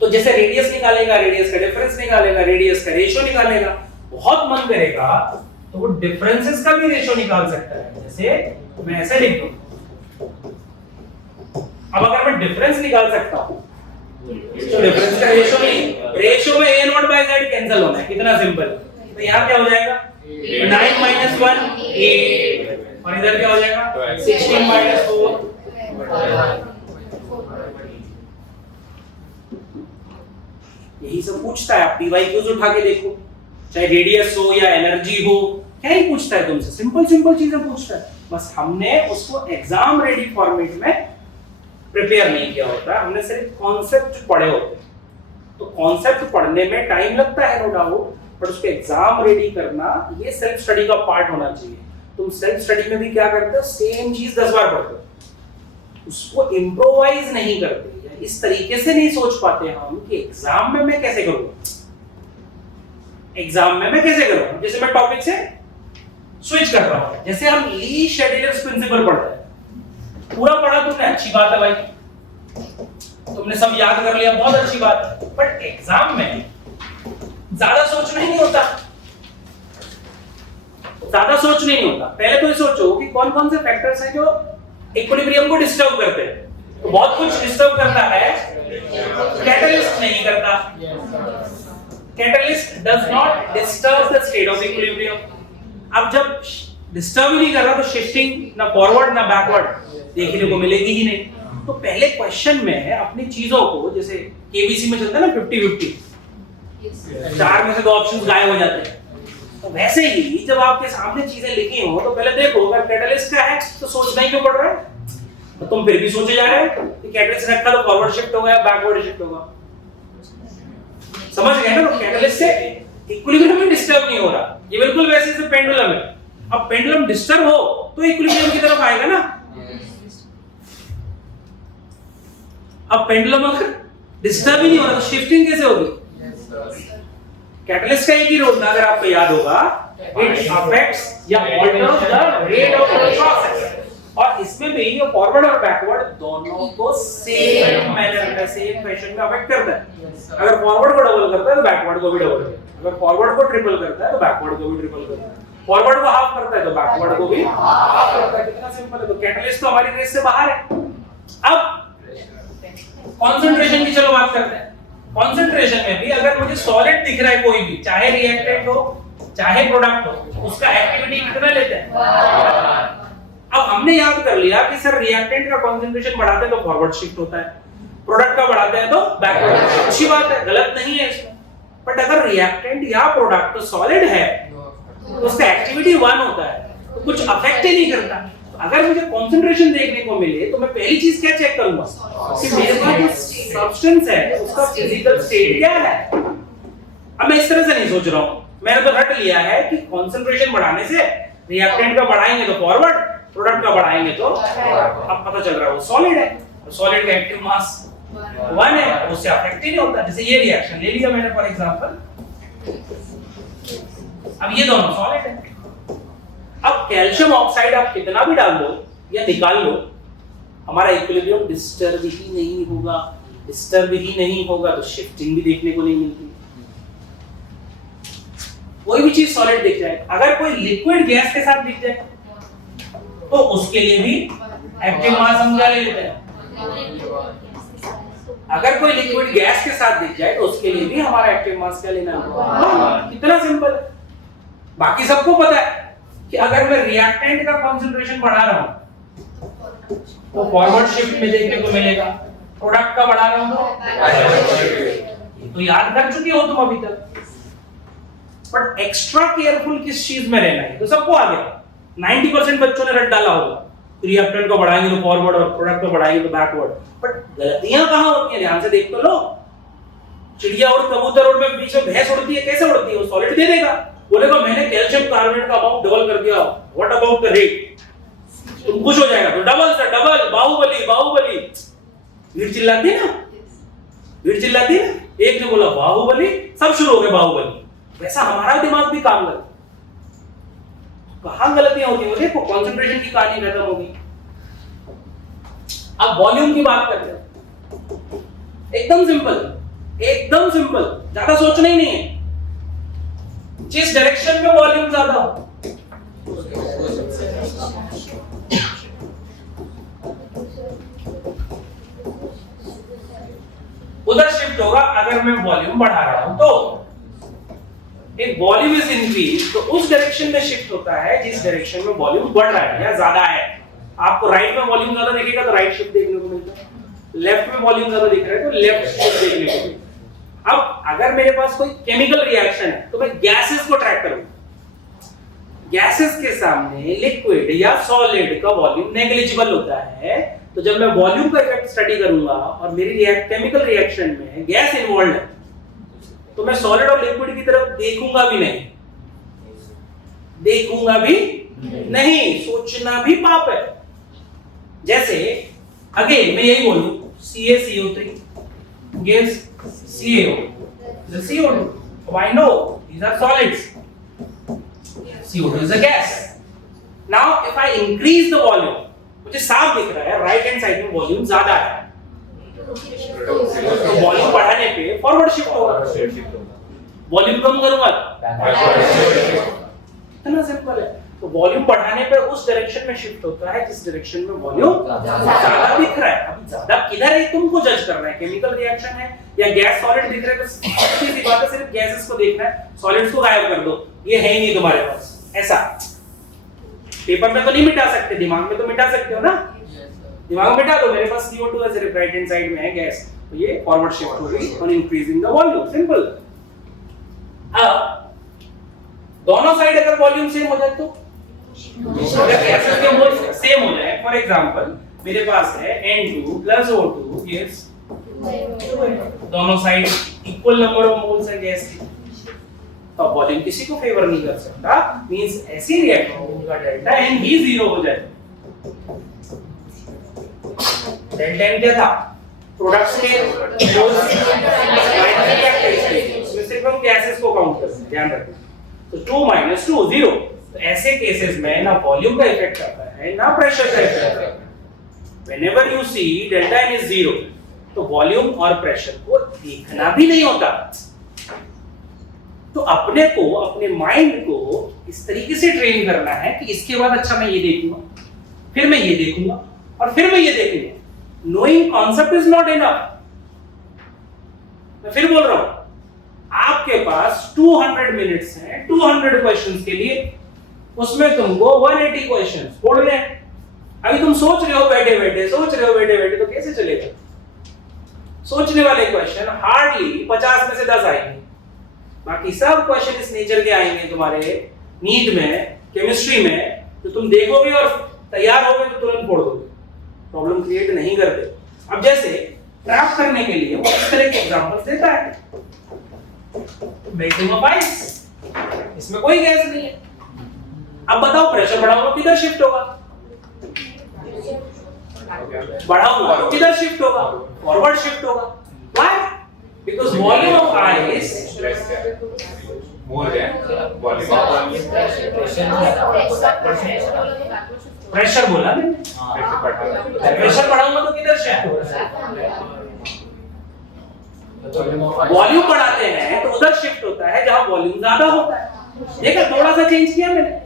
तो जैसे रेडियस निकालेगा, रेडियस का डिफरेंस निकालेगा, रेडियस का रेशियो निकालेगा, बहुत मन करेगा तो वो डिफरेंसेस का भी रेशियो निकाल सकता है। जैसे मैं ऐसे लिख दूं, अब अगर मैं डिफरेंस निकाल सकता हूं तो डिफरेंस का रेशियो नहीं, रेशियो में a naught by z cancel होना है। कितना सिंपल। तो यहां क्या हो जाएगा 9 - 1 8, और इधर क्या हो जाएगा 16 - 4। यही सब पूछता है। आप पीवाईक्यूज उठा के देखो, चाहे रेडियस हो या एनर्जी हो, क्या ही पूछता है तुमसे, सिंपल सिंपल चीजें पूछता है। बस हमने उसको एग्जाम रेडी फॉर्मेट में प्रिपेयर नहीं किया होता, हमने सिर्फ कॉन्सेप्ट पढ़े होते। तो कॉन्सेप्ट पढ़ने में टाइम लगता है नो डाउट, बट उसको एग्जाम रेडी करना ये सेल्फ स्टडी का पार्ट होना चाहिए। तुम सेल्फ स्टडी में भी क्या करते हो, सेम चीज 10 बार पढ़ते हो, उसको इम्प्रोवाइज नहीं करते। इस तरीके से नहीं सोच पाते हम कि एग्जाम में मैं कैसे करूंगा, एग्जाम में मैं कैसे करूंगा। जैसे मैं टॉपिक से स्विच कर रहा हूं, जैसे हम ली शेड्यूलर्स प्रिंसिपल पढ़ते हैं, पूरा पढ़ा तुमने, अच्छी बात है भाई, तुमने सब याद कर लिया, बहुत अच्छी बात है। बट एग्जाम में ज्यादा सोचना ही नहीं होता, ज्यादा सोचना नहीं होता। पहले तो ये सोचो कि कौन कौन से फैक्टर्स हैं जो इक्विलिब्रियम को डिस्टर्ब करते हैं। तो बहुत कुछ डिस्टर्ब करता है, कैटलिस्ट नहीं करता। Catalyst does not disturb the state of equilibrium. अब जब डिस्टर्ब ही नहीं कर रहा तो शिफ्टिंग ना फॉरवर्ड ना बैकवर्ड देखने को मिलेगी ही नहीं। तो पहले क्वेश्चन में अपनी चीजों को, जैसे केबीसी में चलता है ना 50-50, चार में से 2 ऑप्शंस गायब हो जाते हैं, तो वैसे ही जब आपके सामने चीजें लिखी हो तो पहले देखो अगर कैटलिस्ट का है तो सोचना ही क्यों पड़ रहा है, तो तुम फिर भी सोचे जा रहे हो कि कैटलिस्ट रखा तो फॉरवर्ड शिफ्ट होगा या बैकवर्ड शिफ्ट होगा। समझ गए ना? तो कैटलिस्ट से इक्विलिब्रियम में डिस्टर्ब नहीं हो रहा, ये बिल्कुल वैसे जैसे पेंडुलम है। अब पेंडुलम डिस्टर्ब हो तो इक्विलिब्रियम की तरफ आएगा ना। अब पेंडुलम अगर डिस्टर्ब ही नहीं हो रहा तो शिफ्टिंग कैसे होगी? कैटलिस्ट का एक ही रोल था, अगर आपको याद होगा, इट अफेक्ट्स या alters the rate of process, और इसमें भी ये फॉरवर्ड और बैकवर्ड दोनों को सेम मैनर में, सेम फैशन में अफेक्ट करता है। अगर फॉरवर्ड को डबल करता है तो बैकवर्ड को भी डबल करता है, अगर फॉरवर्ड को ट्रिपल करता है तो बैकवर्ड को भी ट्रिपल करता है, फॉरवर्ड को हाफ करता है तो बैकवर्ड को भी हाफ करता है। कितना सिंपल है। तो कैटलिस्ट तो हमारी रेस से बाहर है। अब कंसंट्रेशन की चलो बात करते हैं। कंसंट्रेशन में भी अगर मुझे सॉलिड दिख रहा है कोई भी, चाहे रिएक्टेंट हो चाहे प्रोडक्ट हो, उसका एक्टिविटी कितना लेते हैं? अब हमने याद कर लिया कि सर रिएक्टेंट का कंसंट्रेशन बढ़ाते हैं तो फॉरवर्ड शिफ्ट होता है, प्रोडक्ट का बढ़ाते हैं तो बैकवर्ड। अच्छी बात है, गलत नहीं है इसमें। बट अगर रिएक्टेंट या प्रोडक्ट तो सॉलिड है तो उसका एक्टिविटी 1 होता है, तो कुछ अफेक्ट ही नहीं करता। तो अगर मुझे कंसंट्रेशन देखने को मिले तो मैं पहली चीज क्या चेक करूंगा कि मेरे पास जो सब्सटेंस है उसका फिजिकल स्टेट क्या है। अब मैं इस तरह से नहीं सोच रहा हूं, मैंने तो रट लिया है कि कंसंट्रेशन बढ़ाने से रिएक्टेंट का बढ़ाएंगे तो फॉरवर्ड, प्रोडक्ट का बढ़ाएंगे तो अब पता चल रहा है वो सॉलिड है, तो सॉलिड का एक्टिव मास 1 है, उससे अफेक्ट ही नहीं होता। जैसे ये रिएक्शन ले लिया मैंने फॉर एग्जांपल, अब ये दोनों सॉलिड है। अब कैल्शियम ऑक्साइड आप कितना भी डाल दो या निकाल लो, हमारा इक्विलिब्रियम डिस्टर्ब ही नहीं होगा। डिस्टर्ब ही नहीं होगा तो शिफ्टिंग भी देखने को नहीं मिलती। कोई भी चीज सॉलिड दिख जाए, अगर कोई लिक्विड गैस के साथ दिख जाए तो उसके लिए भी एक्टिव मास हम क्या ले लेते हैं? अगर कोई लिक्विड गैस के साथ दिख जाए तो उसके लिए भी हमारा एक्टिव मास क्या लेना है? कितना सिंपल है। बाकी सबको पता है कि अगर मैं रिएक्टेंट का कंसंट्रेशन बढ़ा रहा हूं तो फॉरवर्ड शिफ्ट में देखने को मिलेगा, प्रोडक्ट का बढ़ा रहा हूं तो याद कर चुके हो तुम अभी तक। बट एक्स्ट्रा केयरफुल किस चीज में रहना है तो सबको आ गया। 90% बच्चों ने रट डाला होगा, रिएक्टेंट को बढ़ाएंगे तो फॉरवर्ड और प्रोडक्ट को बढ़ाएंगे तो बैकवर्ड। बट गलतियां कहां होती हैं? ध्यान से देख तो लो। चिड़िया और कबूतर और में बीच में भैंस उड़ती है, कैसे उड़ती है? वो सॉलिड दे देगा, बोलेगा मैंने कैल्शियम कार्बोनेट का अमाउंट डबल कर दिया, व्हाट अबाउट द रेट? तुम खुश हो जाएगा, तो डबल से डबल, बाहुबली बाहुबली। भीड़ चिल्लाती है ना, भीड़ चिल्लाती है ना, एक ने बोला बाहुबली, सब शुरू हो गए बाहुबली। वैसा हमारा दिमाग भी काम करता है। कहां गलतियां होती है? देखो कंसंट्रेशन की कहानी खत्म होगी। अब वॉल्यूम की बात करते हैं। एकदम सिंपल, एकदम सिंपल, ज्यादा सोचना ही नहीं है। जिस डायरेक्शन में वॉल्यूम ज्यादा हो उधर शिफ्ट होगा। अगर मैं वॉल्यूम बढ़ा रहा हूं तो एक वॉल्यूम इज इंक्रीज तो उस डायरेक्शन में शिफ्ट होता है जिस डायरेक्शन में वॉल्यूम बढ़ रहा है या ज्यादा है। आपको राइट में वॉल्यूम ज्यादा दिखेगा तो राइट शिफ्ट देखने को मिलता है, लेफ्ट में वॉल्यूम ज्यादा दिख रहा है तो लेफ्ट शिफ्ट देखने को मिलता है। अब अगर मेरे पास कोई केमिकल रिएक्शन है तो मैं गैसेस को ट्रैक करूंगा। गैसेस के सामने लिक्विड या सॉलिड का वॉल्यूम नेग्लिजिबल होता है, तो जब मैं वॉल्यूम का इफेक्ट स्टडी करूंगा और मेरी केमिकल रिएक्शन में गैस इन्वॉल्व है तो मैं सॉलिड और लिक्विड की तरफ देखूंगा भी नहीं, देखूंगा भी नहीं, सोचना भी पाप है। जैसे अगेन मैं यही बोलूं CaCO3 gives CaO, the CO2. So I know these are solids. CO2 is a gas. Now if I increase the volume, मुझे साफ दिख रहा है राइट हैंड साइड में वॉल्यूम ज्यादा है, तो वॉल्यूम बढ़ाने पे फॉरवर्ड शिफ्ट होगा, वॉल्यूम कम करूंगा इतना सिंपल है। तो वॉल्यूम बढ़ाने पे उस डायरेक्शन में शिफ्ट होता है जिस डायरेक्शन में वॉल्यूम ज्यादा दिख रहा है। अब ज्यादा किधर है तुमको जज करना है, केमिकल रिएक्शन है या गैस सॉलिड दिख रहा है, तो सीधी बात है सिर्फ गैसेस को देखना है, सॉलिड्स को गायब कर दो, ये है ही नहीं तुम्हारे पास। ऐसा पेपर में तो नहीं मिटा सकते, दिमाग में तो मिटा सकते हो ना। दिमाग में बैठा लो, मेरे पास CO2 है सिर्फ राइट हैंड साइड में है गैस, तो ये फॉरवर्ड शिफ्ट होगी on increasing the volume, simple. अब दोनों साइड अगर वॉल्यूम सेम हो जाए तो अगर गैसेस के मोल सेम हो जाए, फॉर एग्जांपल मेरे पास है N2 प्लस O2, यस, दोनों side equal number of moles है गैस की, तो वॉल्यूम किसी को फेवर नहीं कर सकता, मींस ऐसी रिएक्शन का डेल्टा N भी 0 हो जाए। डेल्टा N क्या था? प्रोडक्ट्स के मोल्स इसमें सिर्फ हम गैसेस को काउंट करते हैं, ध्यान रखना। तो 2 - 2 0, तो ऐसे केसेस में ना वॉल्यूम का इफेक्ट आता है ना प्रेशर का इफेक्ट आता है। Whenever you see delta N is 0, तो वॉल्यूम और प्रेशर को देखना भी नहीं होता। तो अपने को, अपने माइंड को इस तरीके से ट्रेन करना है कि इसके बाद अच्छा मैं ये देखूंगा, फिर मैं ये देखूंगा और फिर मैं ये देखूंगा। Knowing concept is not enough. मैं फिर बोल रहा हूं, आपके पास 200 मिनट्स हैं 200 क्वेश्चंस के लिए, उसमें तुमको 180 क्वेश्चंस पढ़ने हैं। अभी तुम सोच रहे हो बैठे बैठे, तो कैसे चलेगा? सोचने वाले क्वेश्चन हार्डली 50 में से 10 आएंगे, बाकी सब क्वेश्चन इस नेचर के आएंगे तुम्हारे नीट में, केमिस्ट्री में, तो तुम देखोगे और तैयार होगे तो तुरंत फोड़ दोगे, प्रॉब्लम क्रिएट नहीं करते। अब जैसे ट्रैप करने के लिए वो इस तरह के एग्जांपल्स देता है, मेल्टिंग ऑफ आइस, इसमें कोई गैस नहीं है। अब बताओ प्रेशर बढ़ाऊंगा तो किधर शिफ्ट होगा? बढ़ाऊंगा तो किधर शिफ्ट होगा? फॉरवर्ड शिफ्ट होगा। Why? Because volume of ice more than volume of pressure बोला मैंने, प्रेशर बढ़ाऊंगा तो किधर शिफ्ट होगा? वॉल्यूम बढ़ाते हैं तो उधर शिफ्ट होता है जहां वॉल्यूम ज्यादा होता है। देखा, थोड़ा सा चेंज किया मैंने।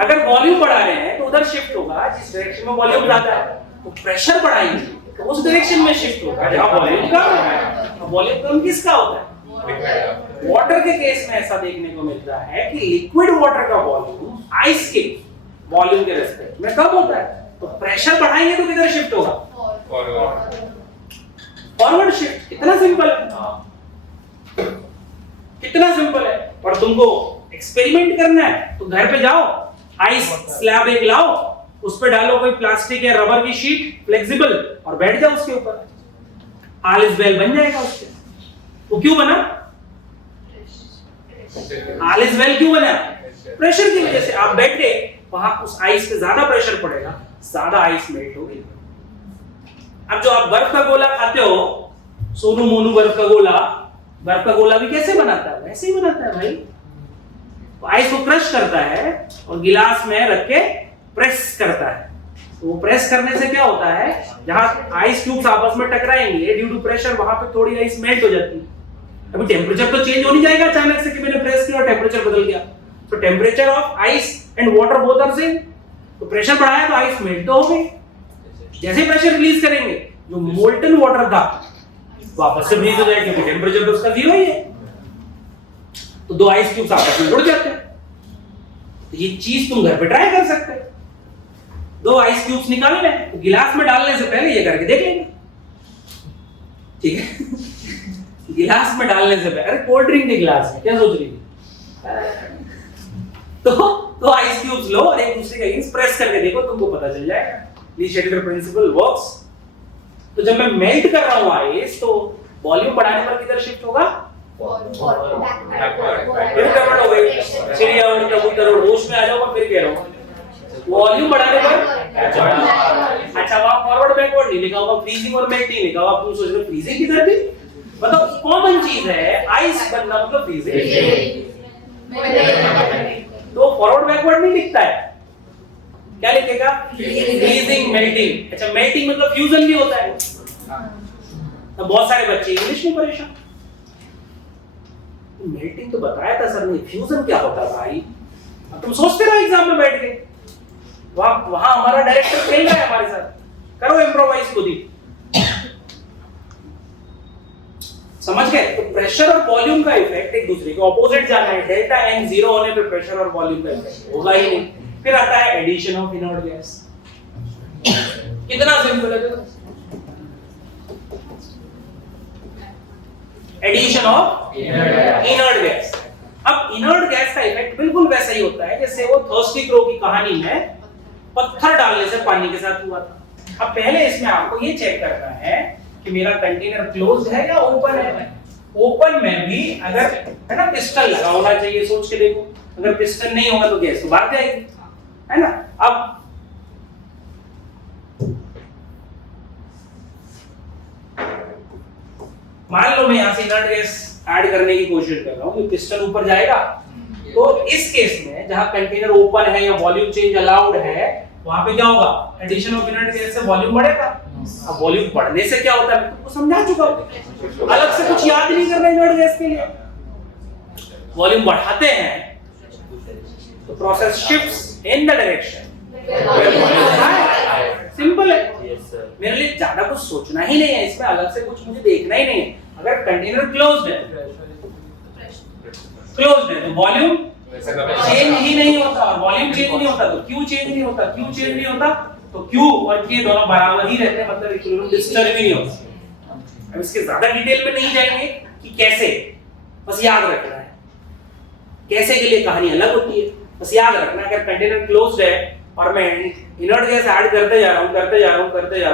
अगर वॉल्यूम बढ़ा रहे हैं तो उधर शिफ्ट होगा जिस डायरेक्शन में वॉल्यूम ज्यादा है, तो प्रेशर बढ़ाएंगे तो उस डायरेक्शन में शिफ्ट होगा जहां वॉल्यूम कम है। वॉल्यूम कम किसका होता है? वाटर के केस में ऐसा देखने को मिलता है कि लिक्विड वाटर का वॉल्यूम आइस के वॉल्यूम के रेस्पेक्ट में कम होता है, तो प्रेशर बढ़ाएंगे तो किधर शिफ्ट होगा? Forward shift. कितना सिंपल है, कितना सिंपल है। और तुमको एक्सपेरिमेंट करना है तो घर पे जाओ, आइस स्लैब एक लाओ, उस पे डालो कोई प्लास्टिक या रबर की शीट फ्लेक्सिबल और बैठ जाओ उसके ऊपर, ऑल इज वेल बन जाएगा उससे। वो क्यों बना? ऑल इज वेल क्यों बना? प्रेशर की वजह से। आप बैठ गए वहां, उस आइस पे ज्यादा प्रेशर पड़ेगा, ज्यादा आइस मेल्ट होगी। अब जो आप बर्फ का गोला खाते हो, सोनू मोनू बर्फ का गोला भी कैसे बनाता है? वैसे ही बनाता है भाई। आइस को क्रश करता है और गिलास में रख के प्रेस करता है। तो वो प्रेस करने से क्या होता है, जहां आइस क्यूब्स आपस में टकराएंगे ड्यू टू प्रेशर, वहां पे थोड़ी आइस मेल्ट हो जाती है। अभी टेम्परेचर तो चेंज हो नहीं जाएगा अचानक से कि मैंने प्रेस किया और टेम्परेचर बदल गया। तो temperature of ice and water both are same, तो प्रेशर बढ़ाया तो आइस मेल्ट तो हो गई। जैसे प्रेशर रिलीज करेंगे, जो मोल्टन वाटर था वापस से रिलीज हो जाएगा क्योंकि टेम्परेचर तो उसका 0 ही है। तो दो आइस क्यूब्स आपस में जुड़ जाते हैं। तो ये चीज तुम घर पे ट्राई कर सकते हो। दो आइस क्यूब्स निकालने तो गिलास में डालने से पहले ये करके देख लेंगे, ठीक है? गिलास में डालने से पहले, अरे कोल्ड ड्रिंक के गिलास में क्या सोच रही है? तो आइस क्यूब्स लो और एक दूसरे के अगेंस्ट प्रेस करके देखो, तुमको पता चल जाएगा। ली शेडर प्रिंसिपल वर्क्स। तो जब मैं मेल्ट कर रहा हूं आइस, तो वॉल्यूम बढ़ाने पर किधर शिफ्ट होगा? बैकवर्ड हो गई। चिड़िया और कबूतर और होश में आ जाओ, फिर कह रहा हूं वॉल्यूम बढ़ाने पर। अच्छा, वहां फॉरवर्ड बैकवर्ड नहीं लिखा हुआ, फ्रीजिंग और मेल्टिंग लिखा हुआ। तुम सोच रहे हो फ्रीजिंग किधर थी? बताओ, कॉमन चीज है, आइस बनना मतलब फ्रीजिंग। तो फॉरवर्ड बैकवर्ड नहीं लिखता है, क्या लिखेगा? Freezing melting. अच्छा, मेल्टिंग मतलब फ्यूजन भी होता है। तो बहुत सारे बच्चे इंग्लिश में परेशान। मेल्टिंग तो बताया था सर ने, फ्यूजन क्या होता है भाई? अब तुम सोचते रहो एग्जाम में बैठ के, वहां हमारा डायरेक्टर खेल रहा है हमारे साथ, करो इम्प्रोवाइज खुद ही। समझ गए? तो प्रेशर और वॉल्यूम का इफेक्ट एक दूसरे के ऑपोजिट जाना है। डेल्टा एन 0 होने पे प्रेशर और वॉल्यूम का इफेक्ट होगा ही नहीं। फिर आता है एडिशन ऑफ इनर्ट गैस। कितना सिंपल है देखो, एडिशन ऑफ इनर्ट गैस। अब इनर्ट गैस का इफेक्ट बिल्कुल वैसा ही होता है जैसे वो थर्स्टी क्रो की कहानी में पत्थर डालने से पानी के साथ हुआ था। अब पहले इसमें आपको ये चेक करना है कि मेरा कंटेनर क्लोज्ड है या ओपन है। ओपन में भी अगर है ना पिस्टन लगा होना चाहिए, सोच के देखो, अगर पिस्टन नहीं होगा तो गैस तो भाग जाएगी, है ना। अब मान लो मैं यहां से इनर्ट गैस ऐड करने की कोशिश कर रहा हूं, तो पिस्टन ऊपर जाएगा। तो इस केस में जहां कंटेनर ओपन है या वॉल्यूम चेंज अलाउड है, वहां पे क्या होगा, एडिशन ऑफ इनर्ट गैस से वॉल्यूम बढ़ेगा। अब वॉल्यूम बढ़ने से क्या होता है मैं तुमको समझा चुका हूं, अलग से कुछ याद नहीं करना इनर्ट गैस के लिए। वॉल्यूम बढ़ाते हैं तो process shifts in the direction, simple है। मेरे लिए ज्यादा कुछ सोचना ही नहीं है इसमें, अलग से कुछ मुझे देखना ही नहीं है। अगर कंटेनर क्लोज्ड है तो वॉल्यूम चेंज ही नहीं होता, और वॉल्यूम चेंज नहीं होता तो क्यू चेंज नहीं होता, क्यू चेंज नहीं होता तो क्यू और के दोनों बराबर ही रहते हैं, मतलब इक्विलिब्रियम डिस्टर्ब ही नहीं होता। अब इसके ज्यादा डिटेल में नहीं जाएंगे कि कैसे, बस याद रखना है कैसे के लिए कहानी अलग होती है। बस याद रखना अगर कंटेनर क्लोज्ड है और मैं इनर्ट गैस ऐड करते जा रहा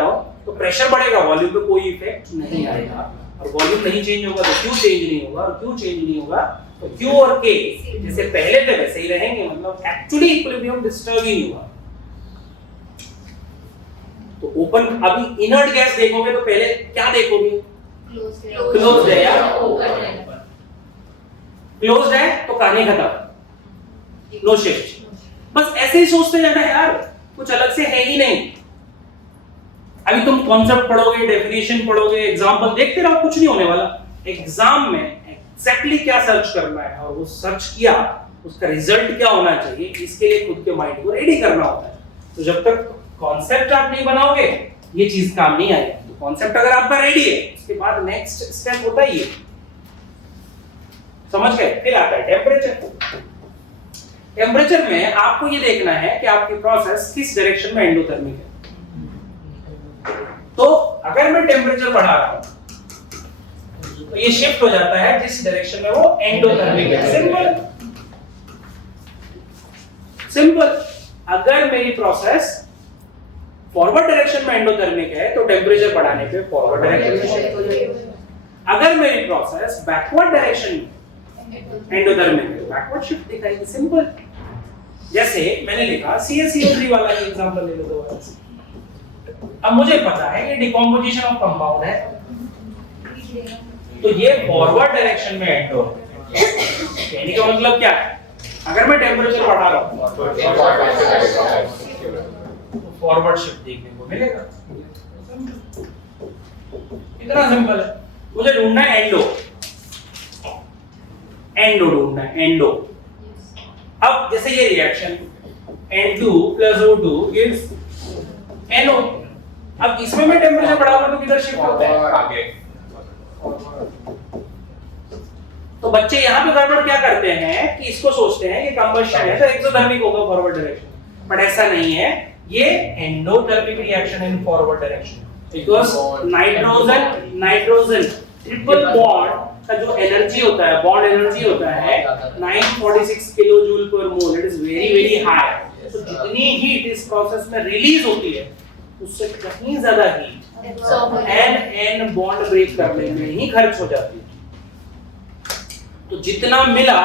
हूं तो प्रेशर बढ़ेगा, वॉल्यूम पे कोई इफेक्ट नहीं आएगा। और वॉल्यूम नहीं चेंज होगा तो क्यू चेंज नहीं होगा, और क्यू चेंज नहीं होगा तो क्यू और के जैसे पहले थे वैसे ही रहेंगे, मतलब एक्चुअली इक्विलिब्रियम डिस्टर्ब ही नहीं हुआ। तो ओपन, अभी इनर्ट गैस देखोगे तो पहले क्या देखोगे, क्लोज्ड है या ओपन। क्लोज्ड है तो कहानी खत्म, नो शिफ्ट। बस ऐसे ही सोचते जाना यार, कुछ अलग से है ही नहीं। अभी तुम कॉन्सेप्ट पढ़ोगे, डेफिनेशन पढ़ोगे, एग्जांपल देखते रहो, कुछ नहीं होने वाला। एग्जाम में एग्जैक्टली क्या सर्च करना है और वो सर्च किया उसका रिजल्ट क्या होना चाहिए, इसके लिए खुद के माइंड को रेडी करना होता है। तो जब तक कॉन्सेप्ट आप नहीं बनाओगे ये चीज काम नहीं आएगी। तो कॉन्सेप्ट अगर आपका रेडी है उसके बाद नेक्स्ट स्टेप होता है ये, समझ गए। फिर आता है टेम्परेचर। टेम्परेचर में आपको ये देखना है कि आपकी प्रोसेस किस डायरेक्शन में एंडोथर्मिक है। तो अगर मैं टेम्परेचर बढ़ा रहा हूं तो ये शिफ्ट हो जाता है जिस डायरेक्शन में वो एंडोथर्मिक है। Simple simple. अगर मेरी प्रोसेस फॉरवर्ड डायरेक्शन में एंडोथर्मिक है तो टेम्परेचर बढ़ाने पे फॉरवर्ड डायरेक्शन में शिफ्ट हो जाएगा। अगर मेरी प्रोसेस बैकवर्ड डायरेक्शन में एंडोथर्मिक है तो बैकवर्ड शिफ्ट दिखाएगी। सिंपल। जैसे मैंने लिखा CaCO3 वाला ही एग्जांपल ले लो दोबारा। अब मुझे पता है ये डिकम्पोजिशन ऑफ कंपाउंड है, तो ये फॉरवर्ड डायरेक्शन में एंडो है। कहने का मतलब क्या है, अगर मैं टेम्परेचर बढ़ा रहा हूं तो फॉरवर्ड शिफ्ट देखने को मिलेगा। इतना सिंपल है। मुझे ढूंढना है एंडो, एंडो ढूंढना है, एंडो। अब जैसे ये reaction N2 + O2 gives NO। अब इसमें मैं टेम्परेचर बढ़ाऊंगा तो किधर शिफ्ट होता है, आगे। तो बच्चे यहाँ पे गड़बड़ क्या करते हैं कि इसको सोचते हैं कि कंबशन है तो एक्सोथर्मिक होगा फॉरवर्ड डायरेक्शन, बट ऐसा नहीं है। ये endothermic reaction in forward direction, because nitrogen triple bond का जो एनर्जी होता है, बॉन्ड एनर्जी होता है 946 किलो जूल पर मोल। It is very very high. तो जितनी हीट इस प्रोसेस में रिलीज होती है उससे कहीं ज्यादा हीट एन बॉन्ड ब्रेक करने में ही खर्च हो जाती है। तो जितना मिला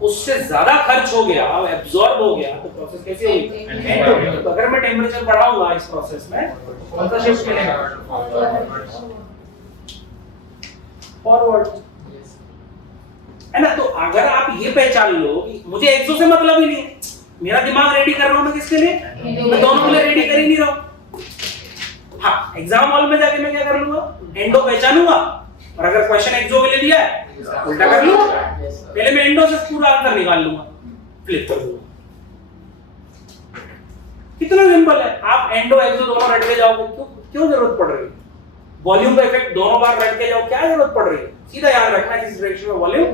उससे ज्यादा खर्च हो गया, एब्जॉर्ब हो गया, तो प्रोसेस कैसे होगी। तो अगर मैं टेम्परेचर बढ़ाऊंगा इस प्रोसेस में कौन सा शिफ्ट मिलेगा, फॉरवर्ड, है ना। तो अगर आप ये पहचान लो कि मुझे एक्सो से मतलब ही नहीं, मेरा दिमाग रेडी कर रहा हूं मैं किसके लिए, मैं दोनों के लिए रेडी कर ही नहीं रहा हूं। हाँ, एग्जाम हॉल में जाके मैं क्या कर लूंगा, एंडो पहचानूंगा, और अगर क्वेश्चन एक्सो के लिए दिया है उल्टा कर लूंगा। पहले मैं एंडो से पूरा आंसर निकाल लूंगा, फ्लिप कर दूंगा। कितना सिंपल है। आप एंडो एक्सो दोनों रट के जाओगे, क्यों जरूरत पड़ रही है। वॉल्यूम का इफेक्ट दोनों बार रट के जाओ, क्या जरूरत पड़ रही है। सीधा याद रखना किस डायरेक्शन में वॉल्यूम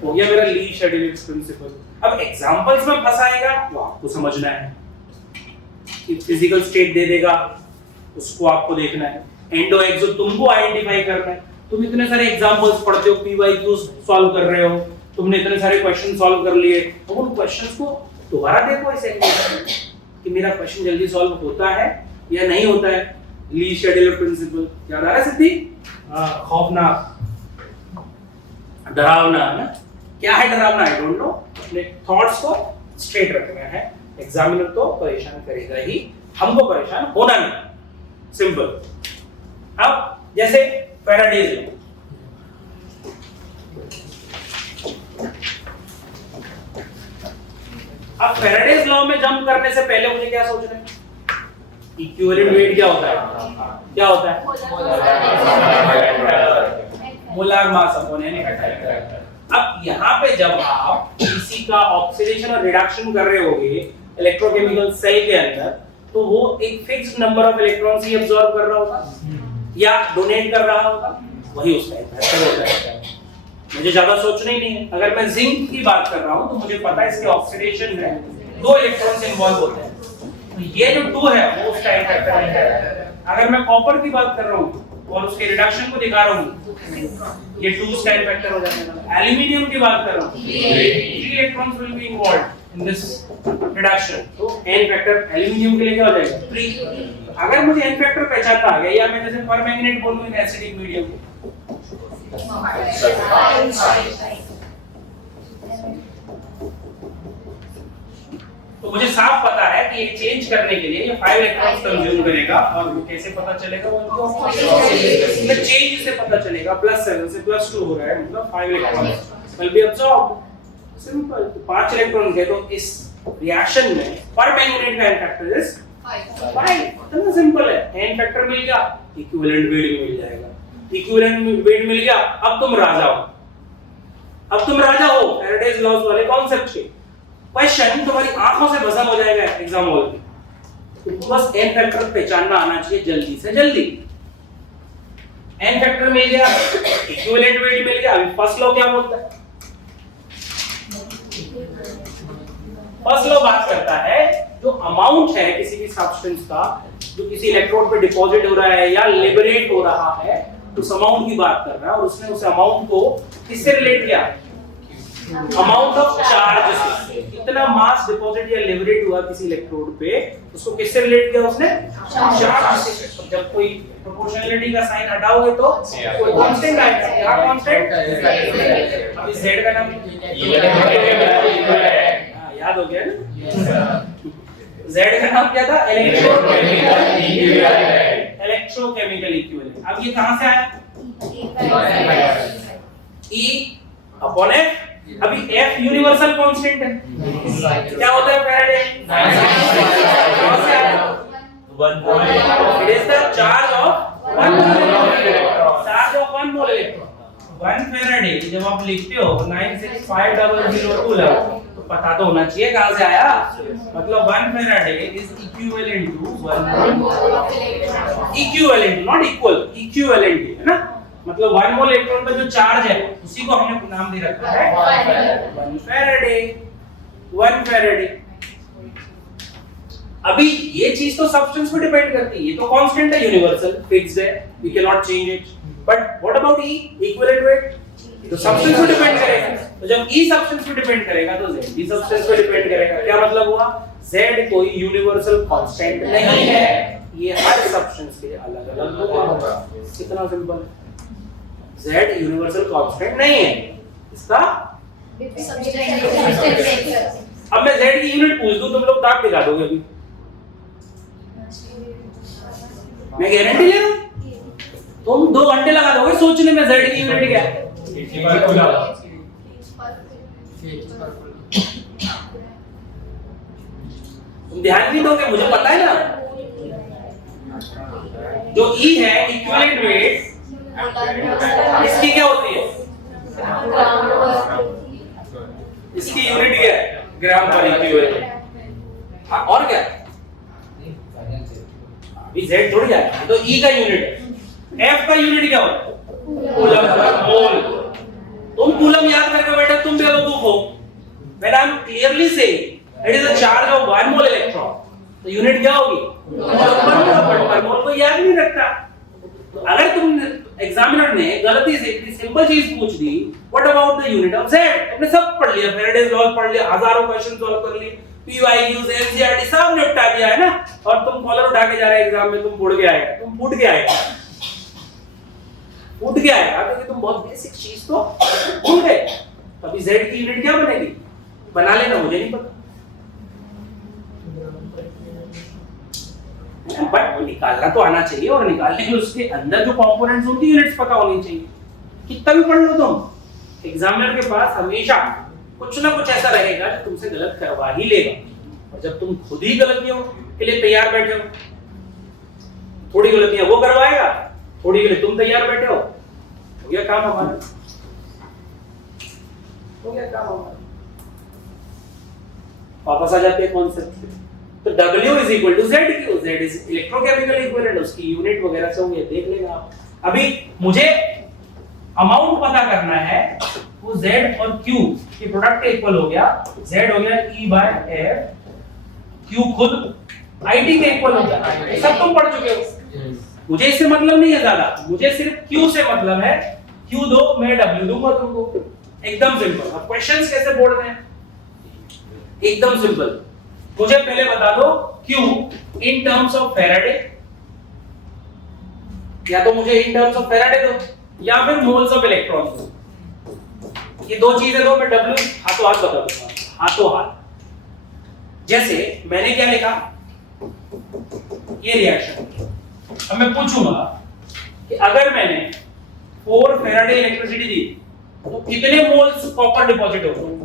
हो गया। मेरा ली शेड्यूलिंग प्रिंसिपल। अब एग्जांपल्स में फंसाएगा वो आपको समझना है। फिजिकल स्टेट दे देगा, उसको आपको देखना है। एंडो एक्सो तुमको आइडेंटिफाई करना है। तुम इतने सारे एग्जांपल्स पढ़ते हो, पीवाईक्यूज सॉल्व कर रहे हो, तुमने इतने सारे क्वेश्चन सॉल्व कर लिए, तो उन क्वेश्चंस को दोबारा देखो इस एंगल से कि मेरा क्वेश्चन जल्दी सॉल्व होता है या नहीं होता है। ली शेड्यूलर प्रिंसिपल याद आ रहा है सिद्धि? खौफनाक, डरावना है ना? क्या है डरावना? आई डोंट नो। अपने थॉट्स को स्ट्रेट रखना है। एग्जामिनर तो परेशान करेगा ही, हमको परेशान होना नहीं। सिंपल। अब जैसे फैराडेज लॉ, अब फैराडेज लॉ में जंप करने से पहले मुझे क्या सोचना है? इक्विवेलेंट वेट क्या होता है? क्या होता है? Molar mass upon an electron. अब यहाँ पे जब आप किसी का ऑक्सीडेशन और रिडक्शन कर रहे होगे इलेक्ट्रोकेमिकल सेल के अंदर, तो वो एक fixed number of electrons he absorb कर रहा होगा या डोनेट कर रहा होगा, वही उसका इफेक्ट होता है। मुझे ज्यादा सोचना ही नहीं है। अगर मैं जिंक की बात कर रहा हूँ तो मुझे पता है इसके ऑक्सीडेशन में 2 इलेक्ट्रॉन्स इन्वॉल्व होते हैं, तो ये जो 2 है वो उसका इफेक्ट है। अगर मैं कॉपर की बात कर रहा हूँ और उसके रिडक्शन को दिखा रहा हूँ, ये 2 स्टाइल फैक्टर हो जाएगा। एल्यूमिनियम की बात कर रहा हूँ, 3 electrons will be involved in this reduction, तो n फैक्टर एल्यूमिनियम के लिए क्या हो जाएगा? 3। अगर मुझे n फैक्टर पहचानना आ गया, या मैं जैसे परमैंगनेट बोलूं इन एसिडिक मीडियम, तो मुझे साफ पता है कि ये चेंज करने के लिए ये 5 इलेक्ट्रॉन्स कंज्यूम करेगा। और वो कैसे पता चलेगा? वो इसमें चेंज से पता चलेगा। +7 से +2 हो रहा है, मतलब 5 electrons will be absorbed. Simple. 5 electron है, तो इस रिएक्शन में परमैंगनेट का n फैक्टर इज 5। इतना सिंपल है। n फैक्टर मिल गया, इक्विवेलेंट वेट भी मिल जाएगा। इक्विवेलेंट वेट मिल गया, अब तुम राजा हो। अब तुम राजा हो फैराडेज लॉज वाले कॉन्सेप्ट के। क्वेश्चन तुम्हारी आंखों से भस्म हो जाएगा एग्जाम हॉल में। तो बस n फैक्टर पहचानना आना चाहिए जल्दी से जल्दी। n फैक्टर मिल गया, इक्विवेलेंट वेट मिल गया। अभी फर्स्ट लॉ क्या बोलता है? फर्स्ट लॉ बात करता है जो अमाउंट है किसी भी सब्सटेंस का जो किसी इलेक्ट्रोड पे डिपॉजिट हो रहा है या लिबरेट हो रहा है, उस अमाउंट की बात कर रहा है। और उसने उस अमाउंट को किससे रिलेट किया? अमाउंट ऑफ चार्ज से। कितना मास डिपॉजिट या लिबरेट हुआ किसी इलेक्ट्रोड पे, उसको किससे रिलेट किया उसने? चार्ज से। जब कोई प्रोपोर्शनलिटी का साइन हटाओगे तो कोई कांस्टेंट आएगा। क्या कांस्टेंट? अभी z का नाम याद हो गया ना? z का नाम क्या था? Electrochemical equivalent. अब ये कहां से आया? E upon F। अभी F यूनिवर्सल कांस्टेंट है। क्या होता है फैराडे? कहां से आया? 1 mole. It is the charge of 1 mole electron. Charge of 1 mole electron. 1 Faraday जब आप लिखते हो 96500 कूलम, तो पता तो होना चाहिए कहां से आया। मतलब 1 faraday is equivalent to 1 mole. Equivalent, not equal, equivalent है ना। मतलब 1 मोल इलेक्ट्रॉन का जो चार्ज है उसी को हमने नाम दे रखा है 1 फैराडे। 1 फैराडे। अभी ये चीज तो सब्सटेंस पे डिपेंड करती है, ये तो कांस्टेंट है, यूनिवर्सल, फिक्स्ड है, we can not change it. But what about E equivalent weight? तो सब्सटेंस पे डिपेंड करेगा। तो जब E सब्सटेंस पे डिपेंड करेगा तो Z भी सब्सटेंस पे डिपेंड करेगा। क्या मतलब हुआ? Z कोई यूनिवर्सल कांस्टेंट नहीं है, ये हर सब्सटेंस के अलग-अलग होगा। कितना सिंपल है। Z यूनिवर्सल कांस्टेंट नहीं है, इसका अब मैं Z की यूनिट पूछ दूं, तुम लोग दांत दिखा दोगे अभी। मैं गारंटी ले रहा हूं, तुम 2 घंटे लगा दोगे सोचने में Z की यूनिट क्या है। तुम ध्यान नहीं दोगे, मुझे पता है ना। जो E है इक्विवेलेंट वेट, इसकी क्या होती है? इसकी यूनिट क्या है? ग्राम पर इक्विवेलेंट। हाँ, और क्या? अभी Z थोड़ी जाएगा, तो E का यूनिट है। F का यूनिट क्या होता है? कूलम पर मोल। तुम कूलम याद करके बैठे, तुम बेवकूफ हो। When I am clearly saying it is a charge of 1 mole electron, तो यूनिट क्या होगी? पर मोल को याद नहीं रखता। तो अगर तुम एग्जामिनर ने गलती से इतनी सिंपल चीज पूछ दी, what about the unit of Z, तुमने सब पढ़ लिया, फैराडेज लॉ पढ़ लिया, हजारों क्वेश्चन सॉल्व कर लिए, पीवाईक्यूज एनसीईआरटी सब निपटा दिया है ना, और तुम कॉलर उठा के जा रहे एग्जाम में, तुम फूट के आएगा, तुम फूट के आएगा, फूट के आएगा, क्योंकि तुम बहुत बेसिक चीज तो भूल गए। तो अभी जेड की यूनिट क्या बनेगी? बना लेना, मुझे नहीं पता, बट निकालना तो आना चाहिए, और निकालने के उसके अंदर जो कंपोनेंट्स उनकी यूनिट्स पता होनी चाहिए। कितना भी पढ़ लो तुम, एग्जामिनर के पास हमेशा कुछ ना कुछ ऐसा रहेगा जो तुमसे गलत करवा ही लेगा, और जब तुम खुद ही गलतियों के लिए तैयार बैठे हो, थोड़ी गलतियां वो करवाएगा, थोड़ी के लिए तुम तैयार बैठे हो गया काम हमारा, हो गया काम हमारा। वापस आ जाते हैं कॉन्सेप्ट पे। तो W is equal to ZQ, Z is electrochemical equivalent, उसकी यूनिट वगैरह से होंगे, देख लेना आप। अभी मुझे अमाउंट पता करना है, वो Z और Q के प्रोडक्ट के इक्वल हो गया, Z हो गया E/F, Q खुद IT के इक्वल हो गया, सब तुम पढ़ चुके हो, मुझे इससे मतलब नहीं है ज्यादा, मुझे सिर्फ Q से मतलब है, Q दो मैं W दूंगा तुमको, एकदम सिंपल। अब क्वेश्चंस कैसे बोलते हैं? एकदम सिंपल, मुझे पहले बता दो Q in terms of Faraday, या तो मुझे इन टर्म्स ऑफ फैराडे दो, या फिर मोल्स ऑफ इलेक्ट्रॉन्स दो, ये दो चीजें दो, मैं W हाथों हाथ बता दूंगा, हाथों हाथ। जैसे मैंने क्या लिखा, ये रिएक्शन, अब मैं पूछूंगा कि अगर मैंने 4 फैराडे इलेक्ट्रिसिटी दी तो कितने मोल्स कॉपर डिपॉजिट होगा?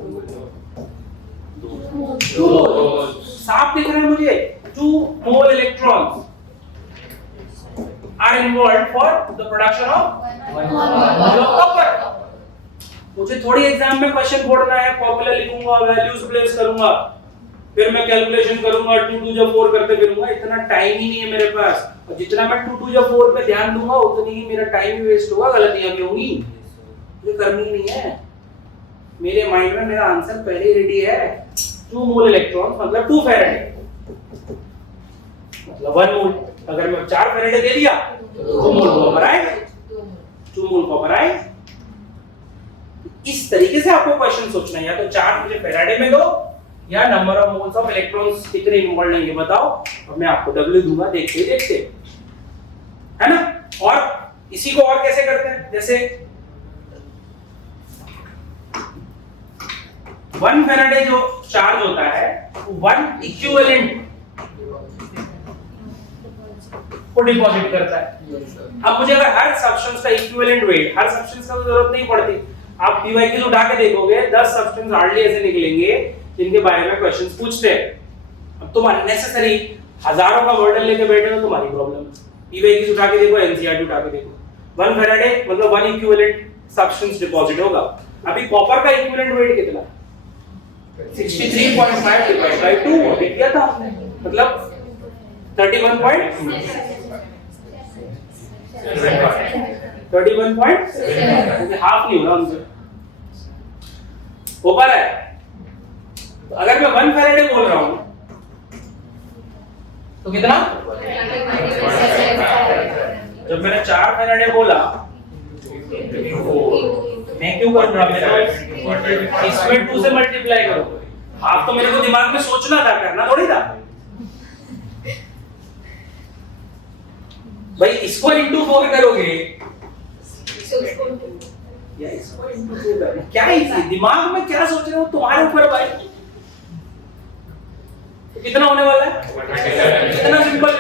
साफ दिख रहा है मुझे, 2 मोल electrons are involved for the production of 1 mole of copper। मुझे थोड़ी एग्जाम में क्वेश्चन पढ़ना है, फॉर्मूला लिखूंगा, वैल्यूज प्लेस करूंगा, फिर मैं कैलकुलेशन करूंगा, 2 2 जा 4 करते फिरूंगा, इतना टाइम ही नहीं है मेरे पास, और जितना मैं 2 2 जा 4 पे ध्यान दूंगा उतनी ही मेरा टाइम भी वेस्ट होगा, गलतियां भी होंगी, मुझे करनी नहीं है। मेरे माइंड में मेरा आंसर पहले ही रेडी है, 2 मोल इलेक्ट्रॉन मतलब 2 फैराडे मतलब 1 मोल। अगर मैं 4 फैराडे दे दिया तो 2 मोल कॉपर आएगा, 2 मोल कॉपर आएगा। इस तरीके से आपको क्वेश्चन सोचना है, या तो 4 मुझे फैराडे में दो, या number of moles of electrons कितने इन्वॉल्व हैं ये बताओ, और मैं आपको W दूंगा, देखते देखते, है ना। और इसी को और कैसे करते हैं, जैसे 1 फैराडे जो चार्ज होता है 1 इक्विवेलेंट को डिपॉजिट करता है। अब मुझे अगर हर सब्सटेंस का इक्विवेलेंट वेट, हर सब्सटेंस का तो जरूरत नहीं पड़ती, आप पीवाईक्यूज उठा के देखोगे 10 सब्सटेंस हार्डली ऐसे निकलेंगे जिनके बारे में क्वेश्चंस पूछते हैं। अब तुम अननेसेसरी हजारों का वर्डन लेके बैठे हो, तुम्हारी प्रॉब्लम। पीवाईक्यूज उठा के देखो, एनसीईआरटी उठा के देखो, 1 फैराडे मतलब 1 इक्विवेलेंट सब्सटेंस डिपॉजिट होगा। अभी कॉपर का इक्विवेलेंट वेट कितना है? 63.5 डिवाइड बाय 2 लिख दिया था आपने, मतलब 31 हाफ नहीं हो रहा हमसे, हो पा रहा है। तो अगर मैं 1 फैराडे बोल रहा हूं तो कितना, जब मैंने 4 फैराडे बोला, मैं क्यों कर रहा हूं, इसमें 2 से मल्टीप्लाई करो, हाफ तो मेरे को दिमाग में सोचना था, करना थोड़ी था भाई। इसको इंटू 4 करोगे या इसको इंटू 2 करना, क्या इजी, दिमाग में क्या सोच रहे हो तुम्हारे ऊपर भाई। तो कितना होने वाला है, इतना सिंपल,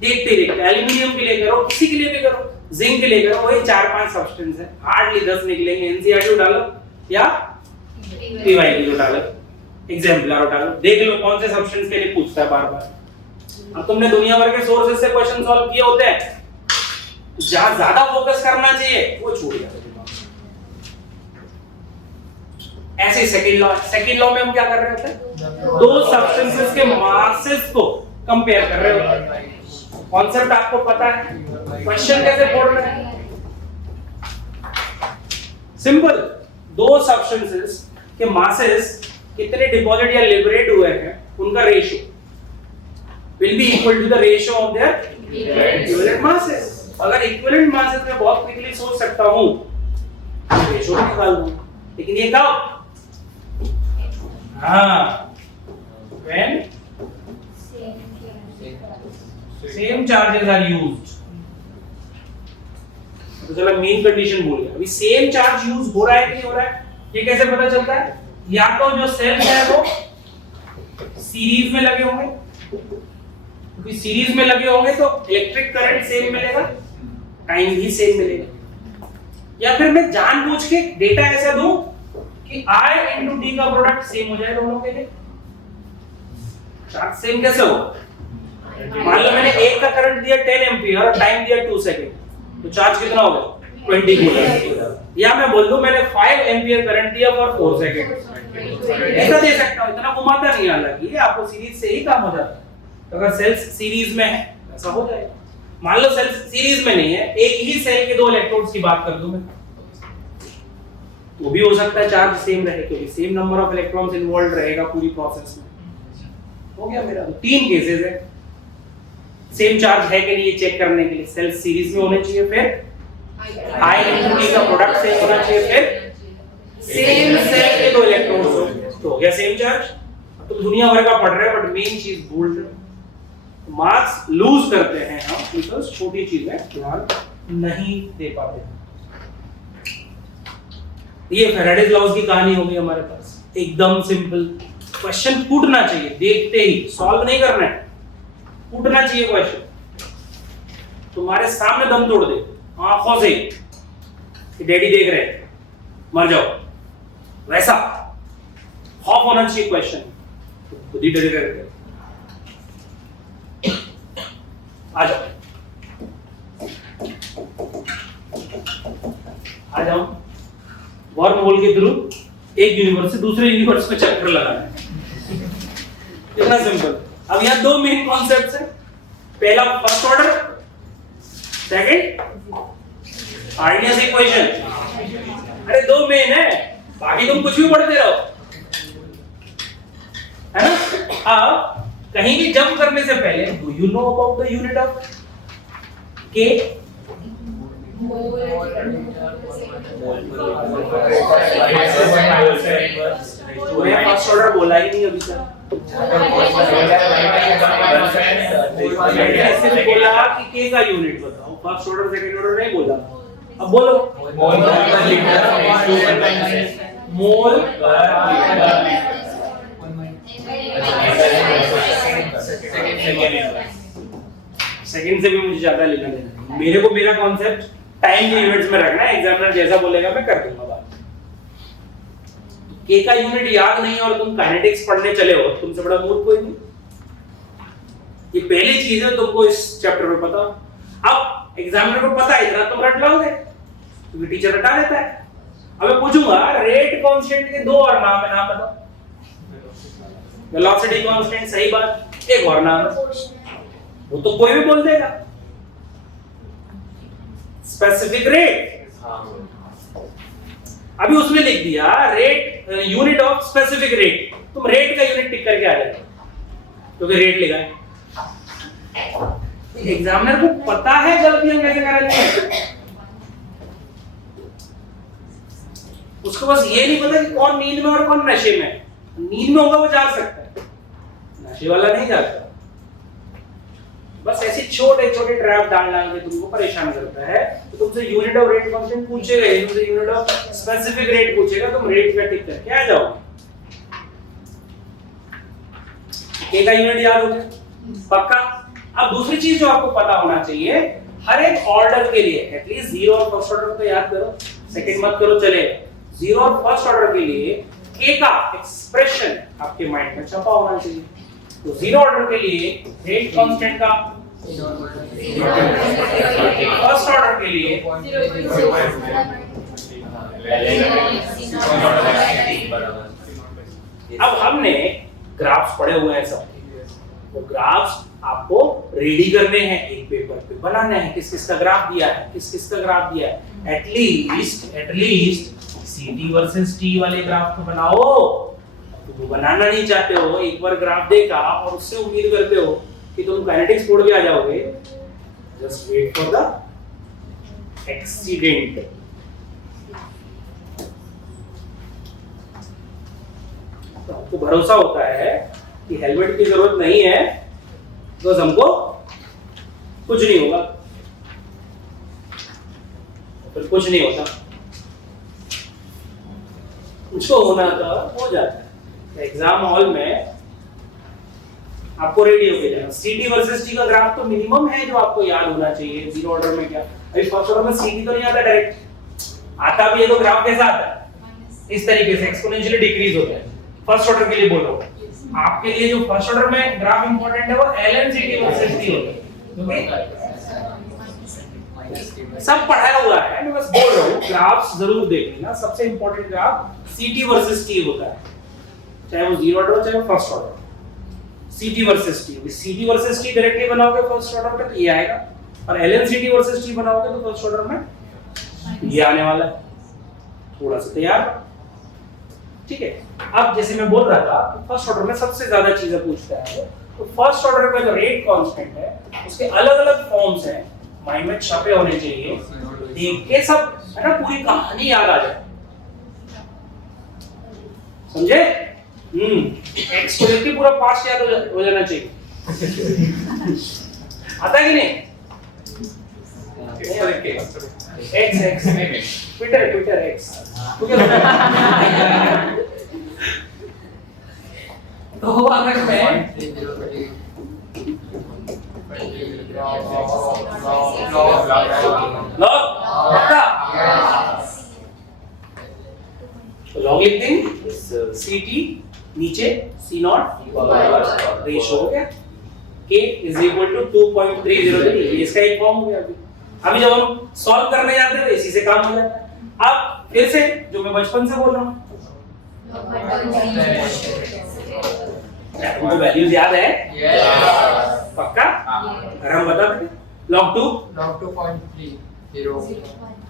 देखते देखते एल्यूमिनियम के लिए करो, किसी के लिए भी करो, जिंक के लिए करो, वही 4-5 सब्सटेंस है, हार्डली 10 निकलेंगे। एनसीईआरटी डालो या पीवाईक्यू डालो, एग्जाम्पलर डालो, देख लो कौन से सब्सटेंस के लिए पूछता है बार बार। अब तुमने दुनिया भर के सोर्सेज से क्वेश्चन सॉल्व किए होते हैं, जहां ज्यादा फोकस करना चाहिए वो छूट जाता है। ऐसे सेकंड लॉ में हम क्या कर रहे होते हैं, 2 सब्सटेंसेस के मासेस को कंपेयर कर रहे होते हैं। कॉन्सेप्ट आपको पता है, क्वेश्चन कैसे बोल रहे हैं, सिंपल, 2 सब्सटेंसेस के मासेस कितने डिपॉजिट या लिबरेट हुए हैं उनका ratio, will be equal to the ratio of their equivalent masses. अगर equivalent masses में बहुत quickly सोच सकता हूँ रेशो निकाल दूँ, लेकिन ये कब? हाँ, when same charges are used. तो चलो मेन कंडीशन बोल गया, अभी सेम चार्ज यूज हो रहा है कि नहीं हो रहा है, ये कैसे पता चलता है? या तो जो सेल्स है वो सीरीज में लगे होंगे, क्योंकि सीरीज में लगे होंगे तो इलेक्ट्रिक करंट सेम मिलेगा, टाइम भी सेम मिलेगा। या फिर मैं जानबूझ के डेटा ऐसा दूं कि I into D का प्रोडक्ट सेम हो जाए दोनों के लिए। चार्ज सेम कैसे हो? मान लो मैंने एक का करंट दिया 10 एम्पीयर और टाइम दिया 2 सेकंड, तो चार्ज कितना हो गया? 20 कूलम। या मैं बोल दूं मैंने 5 एम्पीयर करंट दिया फॉर 4 सेकंड, ऐसा दे सकता हूं, इतना घुमाता नहीं, हालांकि आपको सीरीज से ही काम हो जाता है। तो अगर सेल्स सीरीज में है ऐसा हो जाएगा। मान लो सेल्स सीरीज में नहीं है, एक ही सेल के 2 इलेक्ट्रोड्स की बात कर दूं मैं, वो भी हो सकता है चार्ज सेम रहे, क्योंकि same number of electrons involve रहेगा पूरी प्रोसेस में। हो गया मेरा। 3 केसेस है, सेम चार्ज है कि नहीं ये चेक करने के लिए सेल्स सीरीज में होने चाहिए, फिर I into D का प्रोडक्ट सेम होना चाहिए, फिर सेम सेल के 2 इलेक्ट्रॉन्स हो, तो हो गया सेम चार्ज। तो दुनिया भर का पढ़ रहे हैं बट मेन चीज भूल रहे हैं, मार्क्स लूज करते हैं हम बिकॉज़ छोटी चीजें ध्यान नहीं दे पाते। ये फैराडेज लॉज की कहानी होगी हमारे पास, एकदम सिंपल। क्वेश्चन फूटना चाहिए देखते ही, सॉल्व नहीं करना है, फूटना चाहिए क्वेश्चन, तुम्हारे सामने दम तोड़ दे आंखों से कि डैडी देख रहे हैं मर जाओ, वैसा खौफ होना चाहिए क्वेश्चन, खुद ही डरे रहते। आ जाओ आ जाओ, वर्म होल के थ्रू एक यूनिवर्स से दूसरे यूनिवर्स में चक्कर लगाना है, इतना सिंपल। अब यहाँ 2 मेन कॉन्सेप्ट्स हैं, पहला फर्स्ट ऑर्डर, सेकंड आर्डियस इक्वेशन। अरे 2 मेन है, बाकी तुम कुछ भी पढ़ते रहो, है ना। अब कहीं भी जंप करने से पहले do you know about the unit of के? मैं फर्स्ट ऑर्डर बोला ही नहीं अभी तक, ऐसे भी बोला कि के का यूनिट बताओ, फर्स्ट ऑर्डर सेकंड ऑर्डर नहीं बोला। अब बोलो मोल सेकंड से भी मुझे ज्यादा लिखना देना, मेरे को मेरा कॉन्सेप्ट टाइम के यूनिट्स में रखना है, एग्जामिनर जैसा बोलेगा मैं कर दूंगा बात। के का यूनिट याद नहीं और तुम काइनेटिक्स पढ़ने चले हो, तुमसे बड़ा मूर्ख कोई नहीं। ये पहली चीज है तुमको इस चैप्टर में पता। अब एग्जामिनर को पता है इतना तुम रट लोगे, क्योंकि टीचर रटा देता है। अब मैं पूछूंगा रेट कांस्टेंट के 2 और नाम है, नाम बताओ। वेलोसिटी कांस्टेंट सही बात, एक और नाम है, वो तो कोई भी बोल देगा। स्पेसिफिक रेट, अभी उसने लिख दिया rate unit of specific rate, तुम रेट का यूनिट टिक करके आ जाएगा क्योंकि रेट लिखा है। एग्जामिनर को पता है गलतियां कैसे करनी है, उसको बस ये नहीं पता कि कौन नींद में और कौन नशे में। नींद में होगा वो जा सकता है, नशे वाला नहीं जाता। बस ऐसे छोटे छोटे ट्रैप डाल के तुमको परेशान करता है। तो तुमसे यूनिट ऑफ रेट कांस्टेंट पूछेगा, तुमसे यूनिट ऑफ स्पेसिफिक रेट पूछेगा, तुम रेट का टिक करके आ जाओगे। के का यूनिट याद हो गया पक्का। अब दूसरी चीज जो आपको पता होना चाहिए, हर एक ऑर्डर के लिए एटलीस्ट 0 और फर्स्ट ऑर्डर तो याद करो, सेकंड मत करो चलेगा। 0 और फर्स्ट ऑर्डर के लिए के का एक्सप्रेशन आपके माइंड में छपा होना चाहिए। तो 0 ऑर्डर के लिए रेट कांस्टेंट का, फर्स्ट ऑर्डर के लिए अब हमने ग्राफ्स पढ़े हुए हैं सब, वो ग्राफ्स आपको रेडी करने हैं, एक पेपर पे बनाने हैं। किस किस का ग्राफ दिया है, किस किस का ग्राफ दिया है, एटलीस्ट सीटी वर्सेस टी वाले ग्राफ तो बनाओ। तो वो बनाना नहीं चाहते हो, एक बार ग्राफ देखा और उससे उम्मीद करते हो कि तुम काइनेटिक्स छोड़ के आ जाओगे, just wait for the accident. तो आपको भरोसा होता है कि हेलमेट की जरूरत नहीं है, तो हमको कुछ नहीं होगा, फिर कुछ नहीं होता, जो होना था हो जाता है। एग्जाम हॉल में आपको रेडी होके जाना। सीटी वर्सेस टी का ग्राफ तो मिनिमम है जो आपको याद होना चाहिए। जीरो ऑर्डर में क्या, अभी फर्स्ट ऑर्डर में सीटी तो नहीं आता डायरेक्ट, आता भी है तो ग्राफ कैसा आता है, इस तरीके से एक्सपोनेंशियली डिक्रीज होता है। फर्स्ट ऑर्डर के लिए बोल रहा हूं, आपके लिए जो फर्स्ट ऑर्डर में ग्राफ इंपॉर्टेंट है वो एलएनसीटी वर्सेस टी होता है, क्योंकि सब पढ़ाया हुआ है, मैं बस बोल रहा हूँ ग्राफ्स जरूर देख लेना। सबसे इंपॉर्टेंट ग्राफ सीटी वर्सेस टी होता है, चाहे वो जीरो ऑर्डर हो चाहे वो फर्स्ट ऑर्डर। सीटी वर्सेस टी, सीटी वर्सेस टी डायरेक्टली बनाओगे फर्स्ट ऑर्डर में तो ये आएगा, और एलएनसीटी वर्सेस टी बनाओगे तो फर्स्ट ऑर्डर में ये आने वाला है। थोड़ा सा तैयार, ठीक है। अब जैसे मैं बोल रहा था फर्स्ट ऑर्डर में सबसे ज्यादा चीजें पूछता है, तो फर्स्ट ऑर्डर का जो रेट कांस्टेंट है उसके अलग अलग फॉर्म्स हैं, माइंड में छपे होने चाहिए, देख के सब है ना पूरी कहानी याद आ जाए, समझे? एक्स को देख के पूरा पास्ट याद हो जाना चाहिए। आता कि नहीं? X x Twitter Twitter x तो अगर मैं लॉग लिख देंगे, सी टी नीचे सी नॉट रेशो हो गया, k इज इक्वल टू 2.303, इसका एक फॉर्म हो गया। अभी जब हम सॉल्व करने जाते हैं तो इसी से काम हो जाता है। अब फिर से जो मैं बचपन से बोल रहा हूँ, तुमको वैल्यूज याद है? पक्का? अगर हम बता दें log 2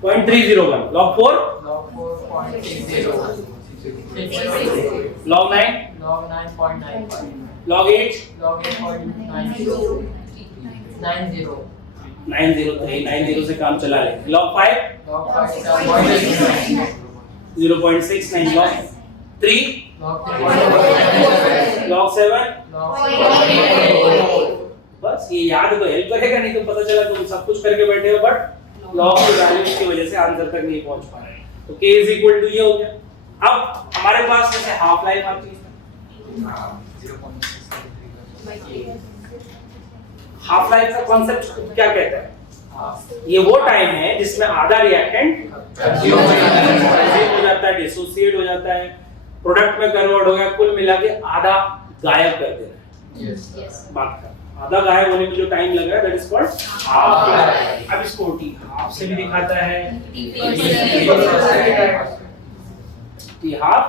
0.301, log 4 log 9 log 8 903 से काम चला ले। log 5 0.69, log 3 log 7, बस ये याद तो हेल्प करेगा, नहीं तो पता चला तुम सब कुछ करके बैठे हो बट लॉग की वैल्यूज की वजह से आंसर तक नहीं पहुंच पा रहे। तो k इज इक्वल टू ये हो गया। अब हमारे पास जैसे हाफ लाइफ आती है, हाफ लाइफ का कॉन्सेप्ट क्या कहता है? ये वो टाइम है जिसमें आधा रिएक्टेंट हो जाता है, डिसोसिएट हो जाता है, प्रोडक्ट में कन्वर्ट हो गया, कुल मिला के आधा गायब कर देना है। बात कर आधा गायब होने में जो टाइम लग रहा है that is called half life. अब इसको टी हाफ से भी दिखाता है, टी हाफ।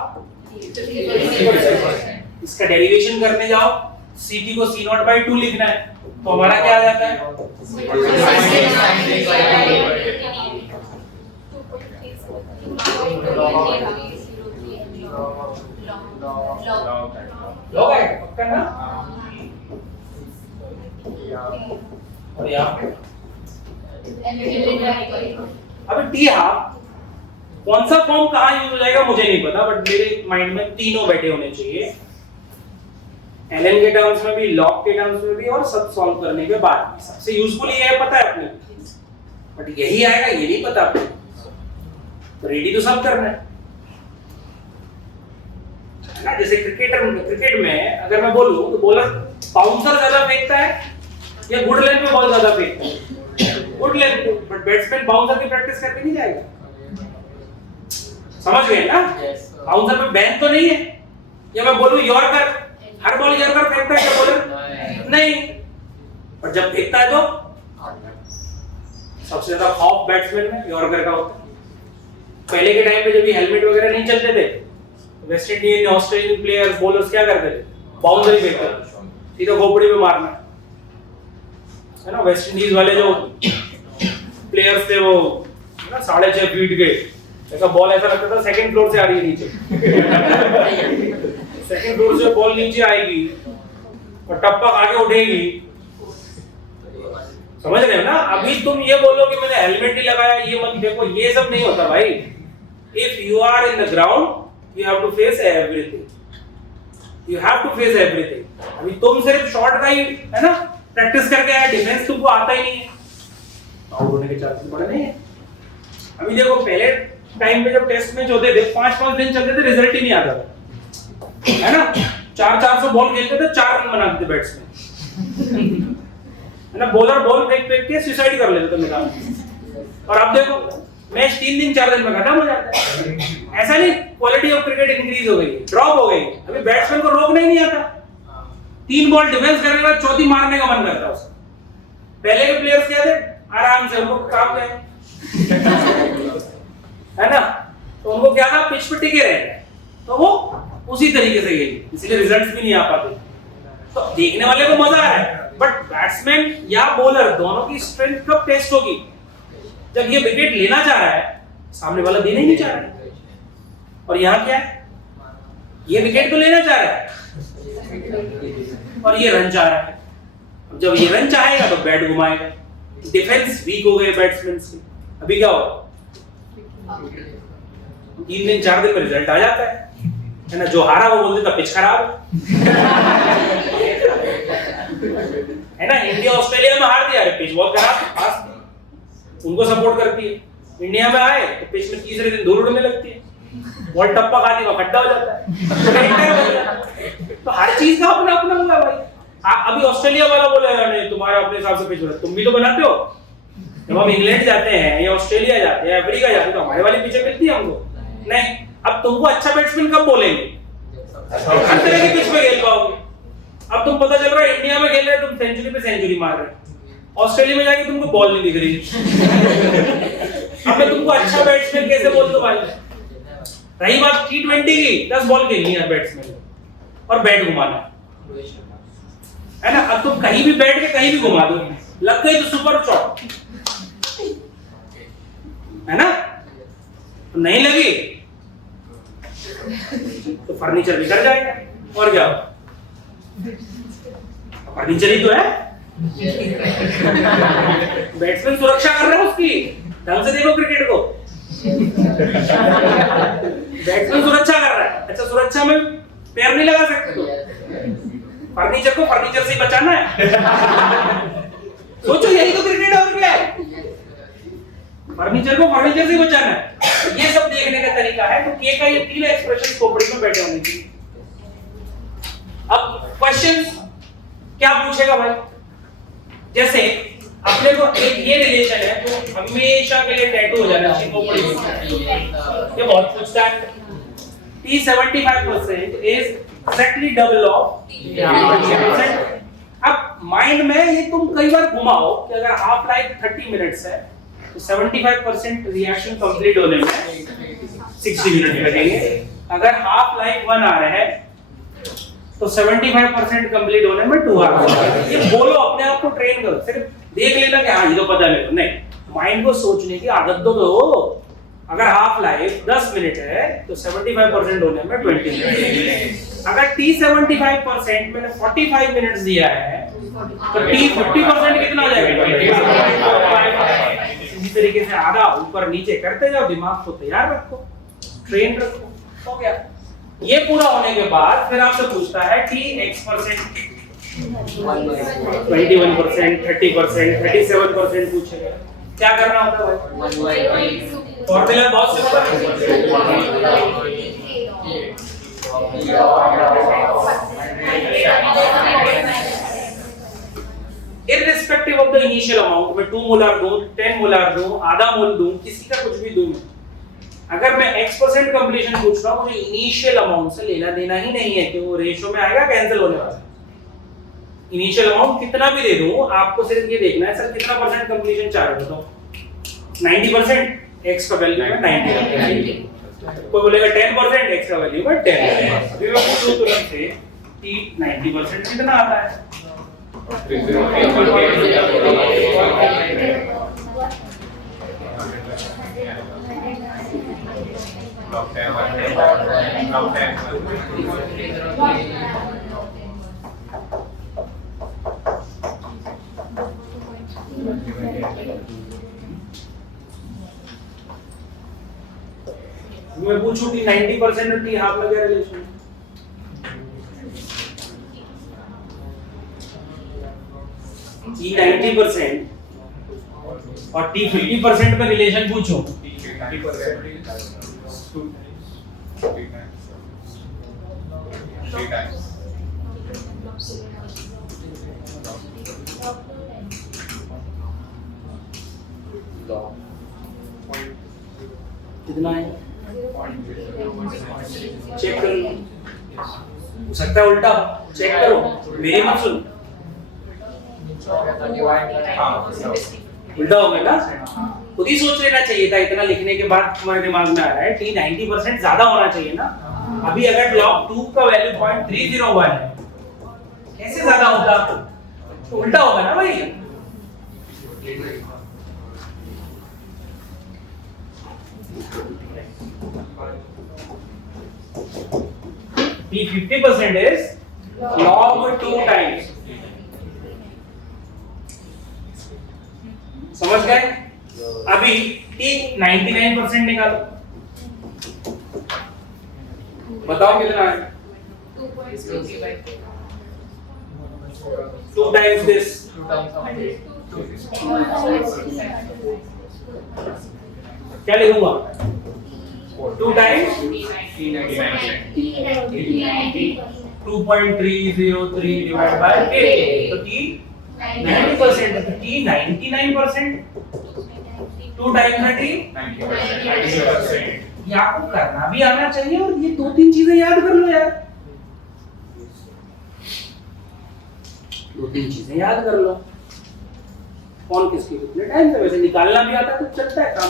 इसका डेरिवेशन करने जाओ, Ct को C0/2 लिखना है तो हमारा क्या आ जाता है? लॉग है पक्का ना? और यहाँ पे अभी टी हाफ कौन सा फॉर्म कहाँ यूज हो जाएगा मुझे नहीं पता, बट मेरे माइंड में तीनों बैठे होने चाहिए, एलएन के टर्म्स में भी, लॉग के टर्म्स में भी, और सब सॉल्व करने के बाद भी। सबसे यूजफुल ये है पता है अपने, बट यही आएगा ये नहीं पता आपको, तो रेडी तो सब करना है ना। जैसे क्रिकेट में अगर मैं बोलूं तो बॉलर बाउंसर ज्यादा फेंकता है या गुड लेंथ पे बॉल ज्यादा फेंकता है? गुड लेंथ पे, बट बैट्समैन बाउंसर की प्रैक्टिस करके नहीं जाएगा, समझ गए ना? बाउंसर में बैन तो नहीं है। या मैं बोलूं यॉर्कर, हर बॉल यॉर्कर फेंकता है क्या बॉलर? नहीं, पर जब फेंकता है तो सबसे ज्यादा खौफ बैट्समैन में यॉर्कर का होता है। पहले के टाइम पे जब ये हेलमेट वगैरह नहीं चलते थे, West Indian Australian players bowlers क्या करते थे? बाउंसर ही फेंकते थे, सीधा खोपड़ी में मारना है ना। वेस्ट इंडीज वाले जो प्लेयर्स थे वो ना 6.5 फीट के, ऐसा बॉल ऐसा लगता था सेकंड फ्लोर से आ रही है नीचे। सेकंड फ्लोर से बॉल नीचे आएगी और टप्पा आगे उठेगी समझ रहे हो ना? अभी तुम ये बोलो कि मैंने हेलमेट नहीं लगाया, ये मत देखो, ये सब नहीं होता भाई। If you are in the ground you have to face everything, you have to face everything. अभी तुम सिर्फ शॉट का ही है ना प्रैक्टिस करके आए, डिफेंस तुमको आता ही नहीं है, आउट होने के चांसेस बड़े नहीं है। अभी देखो पहले टाइम पे जब टेस्ट मैच होते थे 5-5 दिन चलते थे, रिजल्ट ही नहीं आता था, है ना? 400 बॉल खेलते थे, 4 रन बनाते थे बैट्समैन, है ना? बॉलर बॉल फेंक के सुसाइड कर लेते थे मैदान में। और अब देखो मैच 3 दिन 4 दिन में खत्म हो जाता है। ऐसा नहीं क्वालिटी ऑफ क्रिकेट इंक्रीज हो गई, ड्रॉप हो गई। अभी बैट्समैन को रोकना ही नहीं आता, 3 बॉल डिफेंस करने के बाद चौथी मारने का मन करता है उसका। पहले के प्लेयर्स क्या थे, आराम से उनको काम है ना, तो उनको क्या था, पिच पे टिके रहे, तो वो उसी तरीके से खेले, इसलिए रिजल्ट्स भी नहीं आ पाते। तो देखने वाले को मजा आ रहा है, बट बैट्समैन या बॉलर दोनों की स्ट्रेंथ कब टेस्ट होगी? जब ये विकेट लेना चाह रहा है, सामने वाला देना ही नहीं चाह रहा है। और यहाँ क्या है, ये विकेट तो लेना चाह रहा है और ये रन चाह रहा है। जब ये रन चाहेगा तो बैट घुमाएगा, डिफेंस वीक हो गए बैट्समैन से। अभी क्या होगा, 3 दिन 4 दिन में रिजल्ट आ जाता है ना? जो हारा वो बोलते था पिच खराब है ना? इंडिया ऑस्ट्रेलिया में हार दिया, अरे पिच बहुत खराब, उनको सपोर्ट करती है। इंडिया में आए तो पिच में तीसरे दिन धूल उड़ने लगती है, बॉल टप्पा खाती है, खड्डा हो जाता है। तो हर चीज का अपना अपना होगा भाई। अभी ऑस्ट्रेलिया वाला बोलेगा नहीं तुम्हारा अपने हिसाब से पिच बना, तुम भी तो बनाते हो। जब हम इंग्लैंड जाते हैं या ऑस्ट्रेलिया जाते हैं, अफ्रीका जाते हैं, तो हमारे वाली पिचें मिलती है हमको नहीं। अब तुमको अच्छा बैट्समैन कब बोलेंगे, हर तरह की पिच पे खेल पाओगे। अब तुम पता चल रहा है इंडिया में खेल रहे, तुम सेंचुरी पे सेंचुरी मार रहे, ऑस्ट्रेलिया में जाके तुमको बॉल नहीं दिख रही। अब मैं तुमको अच्छा बैट्समैन कैसे बोल दूं भाई? रही बात T20 की, 10 बॉल खेलनी है बैट्समैन और बैट घुमाना है ना? अब तुम कहीं भी बैठ के कहीं भी घुमा दो, लग गई तो सुपर शॉट, है ना? तो नहीं लगी तो फर्नीचर बिगड़ जाएगा। और क्या, फर्नीचर ही तो है। बैट्समैन सुरक्षा कर रहा है उसकी, ढंग से देखो क्रिकेट को। बैट्समैन सुरक्षा कर रहा है, अच्छा सुरक्षा में पैर नहीं लगा सकते तो फर्नीचर को फर्नीचर से ही बचाना है। सोचो यही तो क्रिकेट है, और क्या है? फर्नीचर को फर्नीचर से ही बचाना है। ये सब देखने का तरीका है। तो के का ये 3 एक्सप्रेशन खोपड़ी में बैठे होने चाहिए। अब क्वेश्चंस क्या पूछेगा भाई? जैसे अपने को एक ये रिलेशन है तो हमेशा के लिए टैटू हो जाना चाहिए खोपड़ी में। ये बहुत पूछता है। T75% is exactly double of T50%. अब माइंड में ये तुम कई बार घुमाओ कि अगर हाफ लाइफ 30 मिनट्स है तो 75% रिएक्शन कंप्लीट होने में 60 मिनट लगेंगे। अगर हाफ लाइफ 1 आवर है तो 75% कंप्लीट होने में 2 आवर। ये बोलो, अपने आप को ट्रेन करो, सिर्फ देख लेना कि हाँ ये तो पता मेरे को, नहीं, माइंड को सोचने की आदत तो दो। अगर हाफ लाइफ 10 मिनट है तो 75% होने में 20 मिनट। अगर T75% मैंने 45 मिनट्स दिया है तो T50% कितना हो जाएगा? इसी तरीके से आधा ऊपर नीचे करते जाओ, दिमाग को तैयार रखो, ट्रेन रखो, हो गया। ये पूरा होने के बाद फिर आपसे पूछता है कि X%, 21%, 30%, 37% पूछेगा। क्या करना होता है भाई? फॉर्मूला बहुत सिंपल है। Irrespective of the initial amount, मैं 2 मोलार दूं, 10 मोलार दूं, आधा मोल दूं, किसी का कुछ भी दूं, अगर मैं X% कंप्लीशन पूछ रहा हूं, मुझे इनिशियल अमाउंट से लेना देना ही नहीं है कि वो रेशियो में आएगा, कैंसिल होने वाला है। इनिशियल अमाउंट कितना भी दे दूं, आपको सिर्फ ये देखना है सर कितना परसेंट कंप्लीशन चाह रहे हो। तो 90% x का वैल्यू है 90, कोई बोलेगा 10% x का वैल्यू है 10। अभी मैं पूछूं तुरंत से कि 90% कितना आता है? मैं पूछूं कि 90% और टी हाफ में क्या रिलेशन है? टी 90% और टी 50% में रिलेशन पूछो 3 times. कितना है? चेक कर लो, हो सकता है उल्टा, चेक करो, मेरी मत सुन। उल्टा हो गया ना? खुद ही सोच लेना चाहिए था, इतना लिखने के बाद तुम्हारे दिमाग में आ रहा है टी 90% ज्यादा होना चाहिए ना। अभी अगर log 2 का वैल्यू 0.301 है, कैसे ज्यादा होगा? तो उल्टा होगा ना भाई। T 50% is log 2 times. समझ गए? अभी T 99% निकालो, बताओ कितना है? 2 times this. क्या लिखूंगा? 2 times 2.303 divided by K. तो T 90% है, तो T 99%, 2 times में T 90%। ये आपको करना भी आना चाहिए और ये 2-3 चीजें याद कर लो यार, 2-3 चीजें याद कर लो। कौन किसके कितने टाइम से, वैसे निकालना भी आता है तो चलता है काम।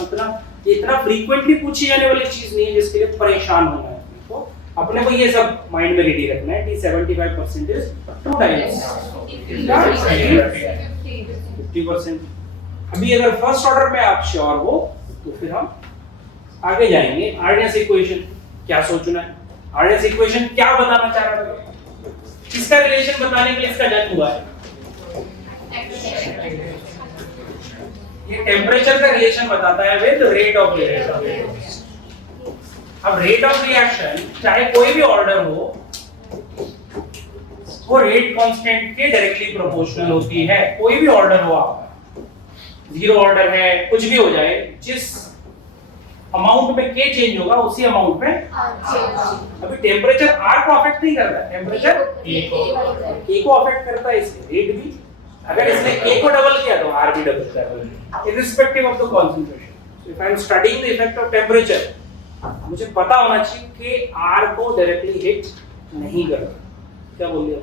इतना फ्रीक्वेंटली पूछी जाने वाली चीज नहीं है जिसके लिए परेशान होना है। तो अपने को ये सब माइंड में रेडी रखना है कि 75% इज 2 टाइम्स 50%। अभी अगर फर्स्ट ऑर्डर में आप श्योर हो तो फिर हम आगे जाएंगे। आर्डिनस इक्वेशन क्या सोचना है? आर्डिनस इक्वेशन क्या बताना चाह रहा है? किसका रिलेशन बताने के लिए इसका जन्म हुआ है? ये टेम्परेचर का रिलेशन बताता है विद रेट ऑफ रिएक्शन। अब रेट ऑफ रिएक्शन चाहे कोई भी ऑर्डर हो, वो रेट कांस्टेंट के डायरेक्टली प्रोपोर्शनल होती है। कोई भी ऑर्डर हो आपका, 0 ऑर्डर है, कुछ भी हो जाए, जिस अमाउंट में के चेंज होगा उसी अमाउंट में अभी टेम्परेचर आर को अफेक्ट नहीं करता है, टेम्परेचर के को अफेक्ट करता है। इससे रेट भी, अगर इसने के को डबल किया तो आर भी डबल करेगा, irrespective of the concentration. So if I am studying the effect of temperature, मुझे पता होना चाहिए कि आर को डायरेक्टली हिट नहीं करता। क्या बोलिए?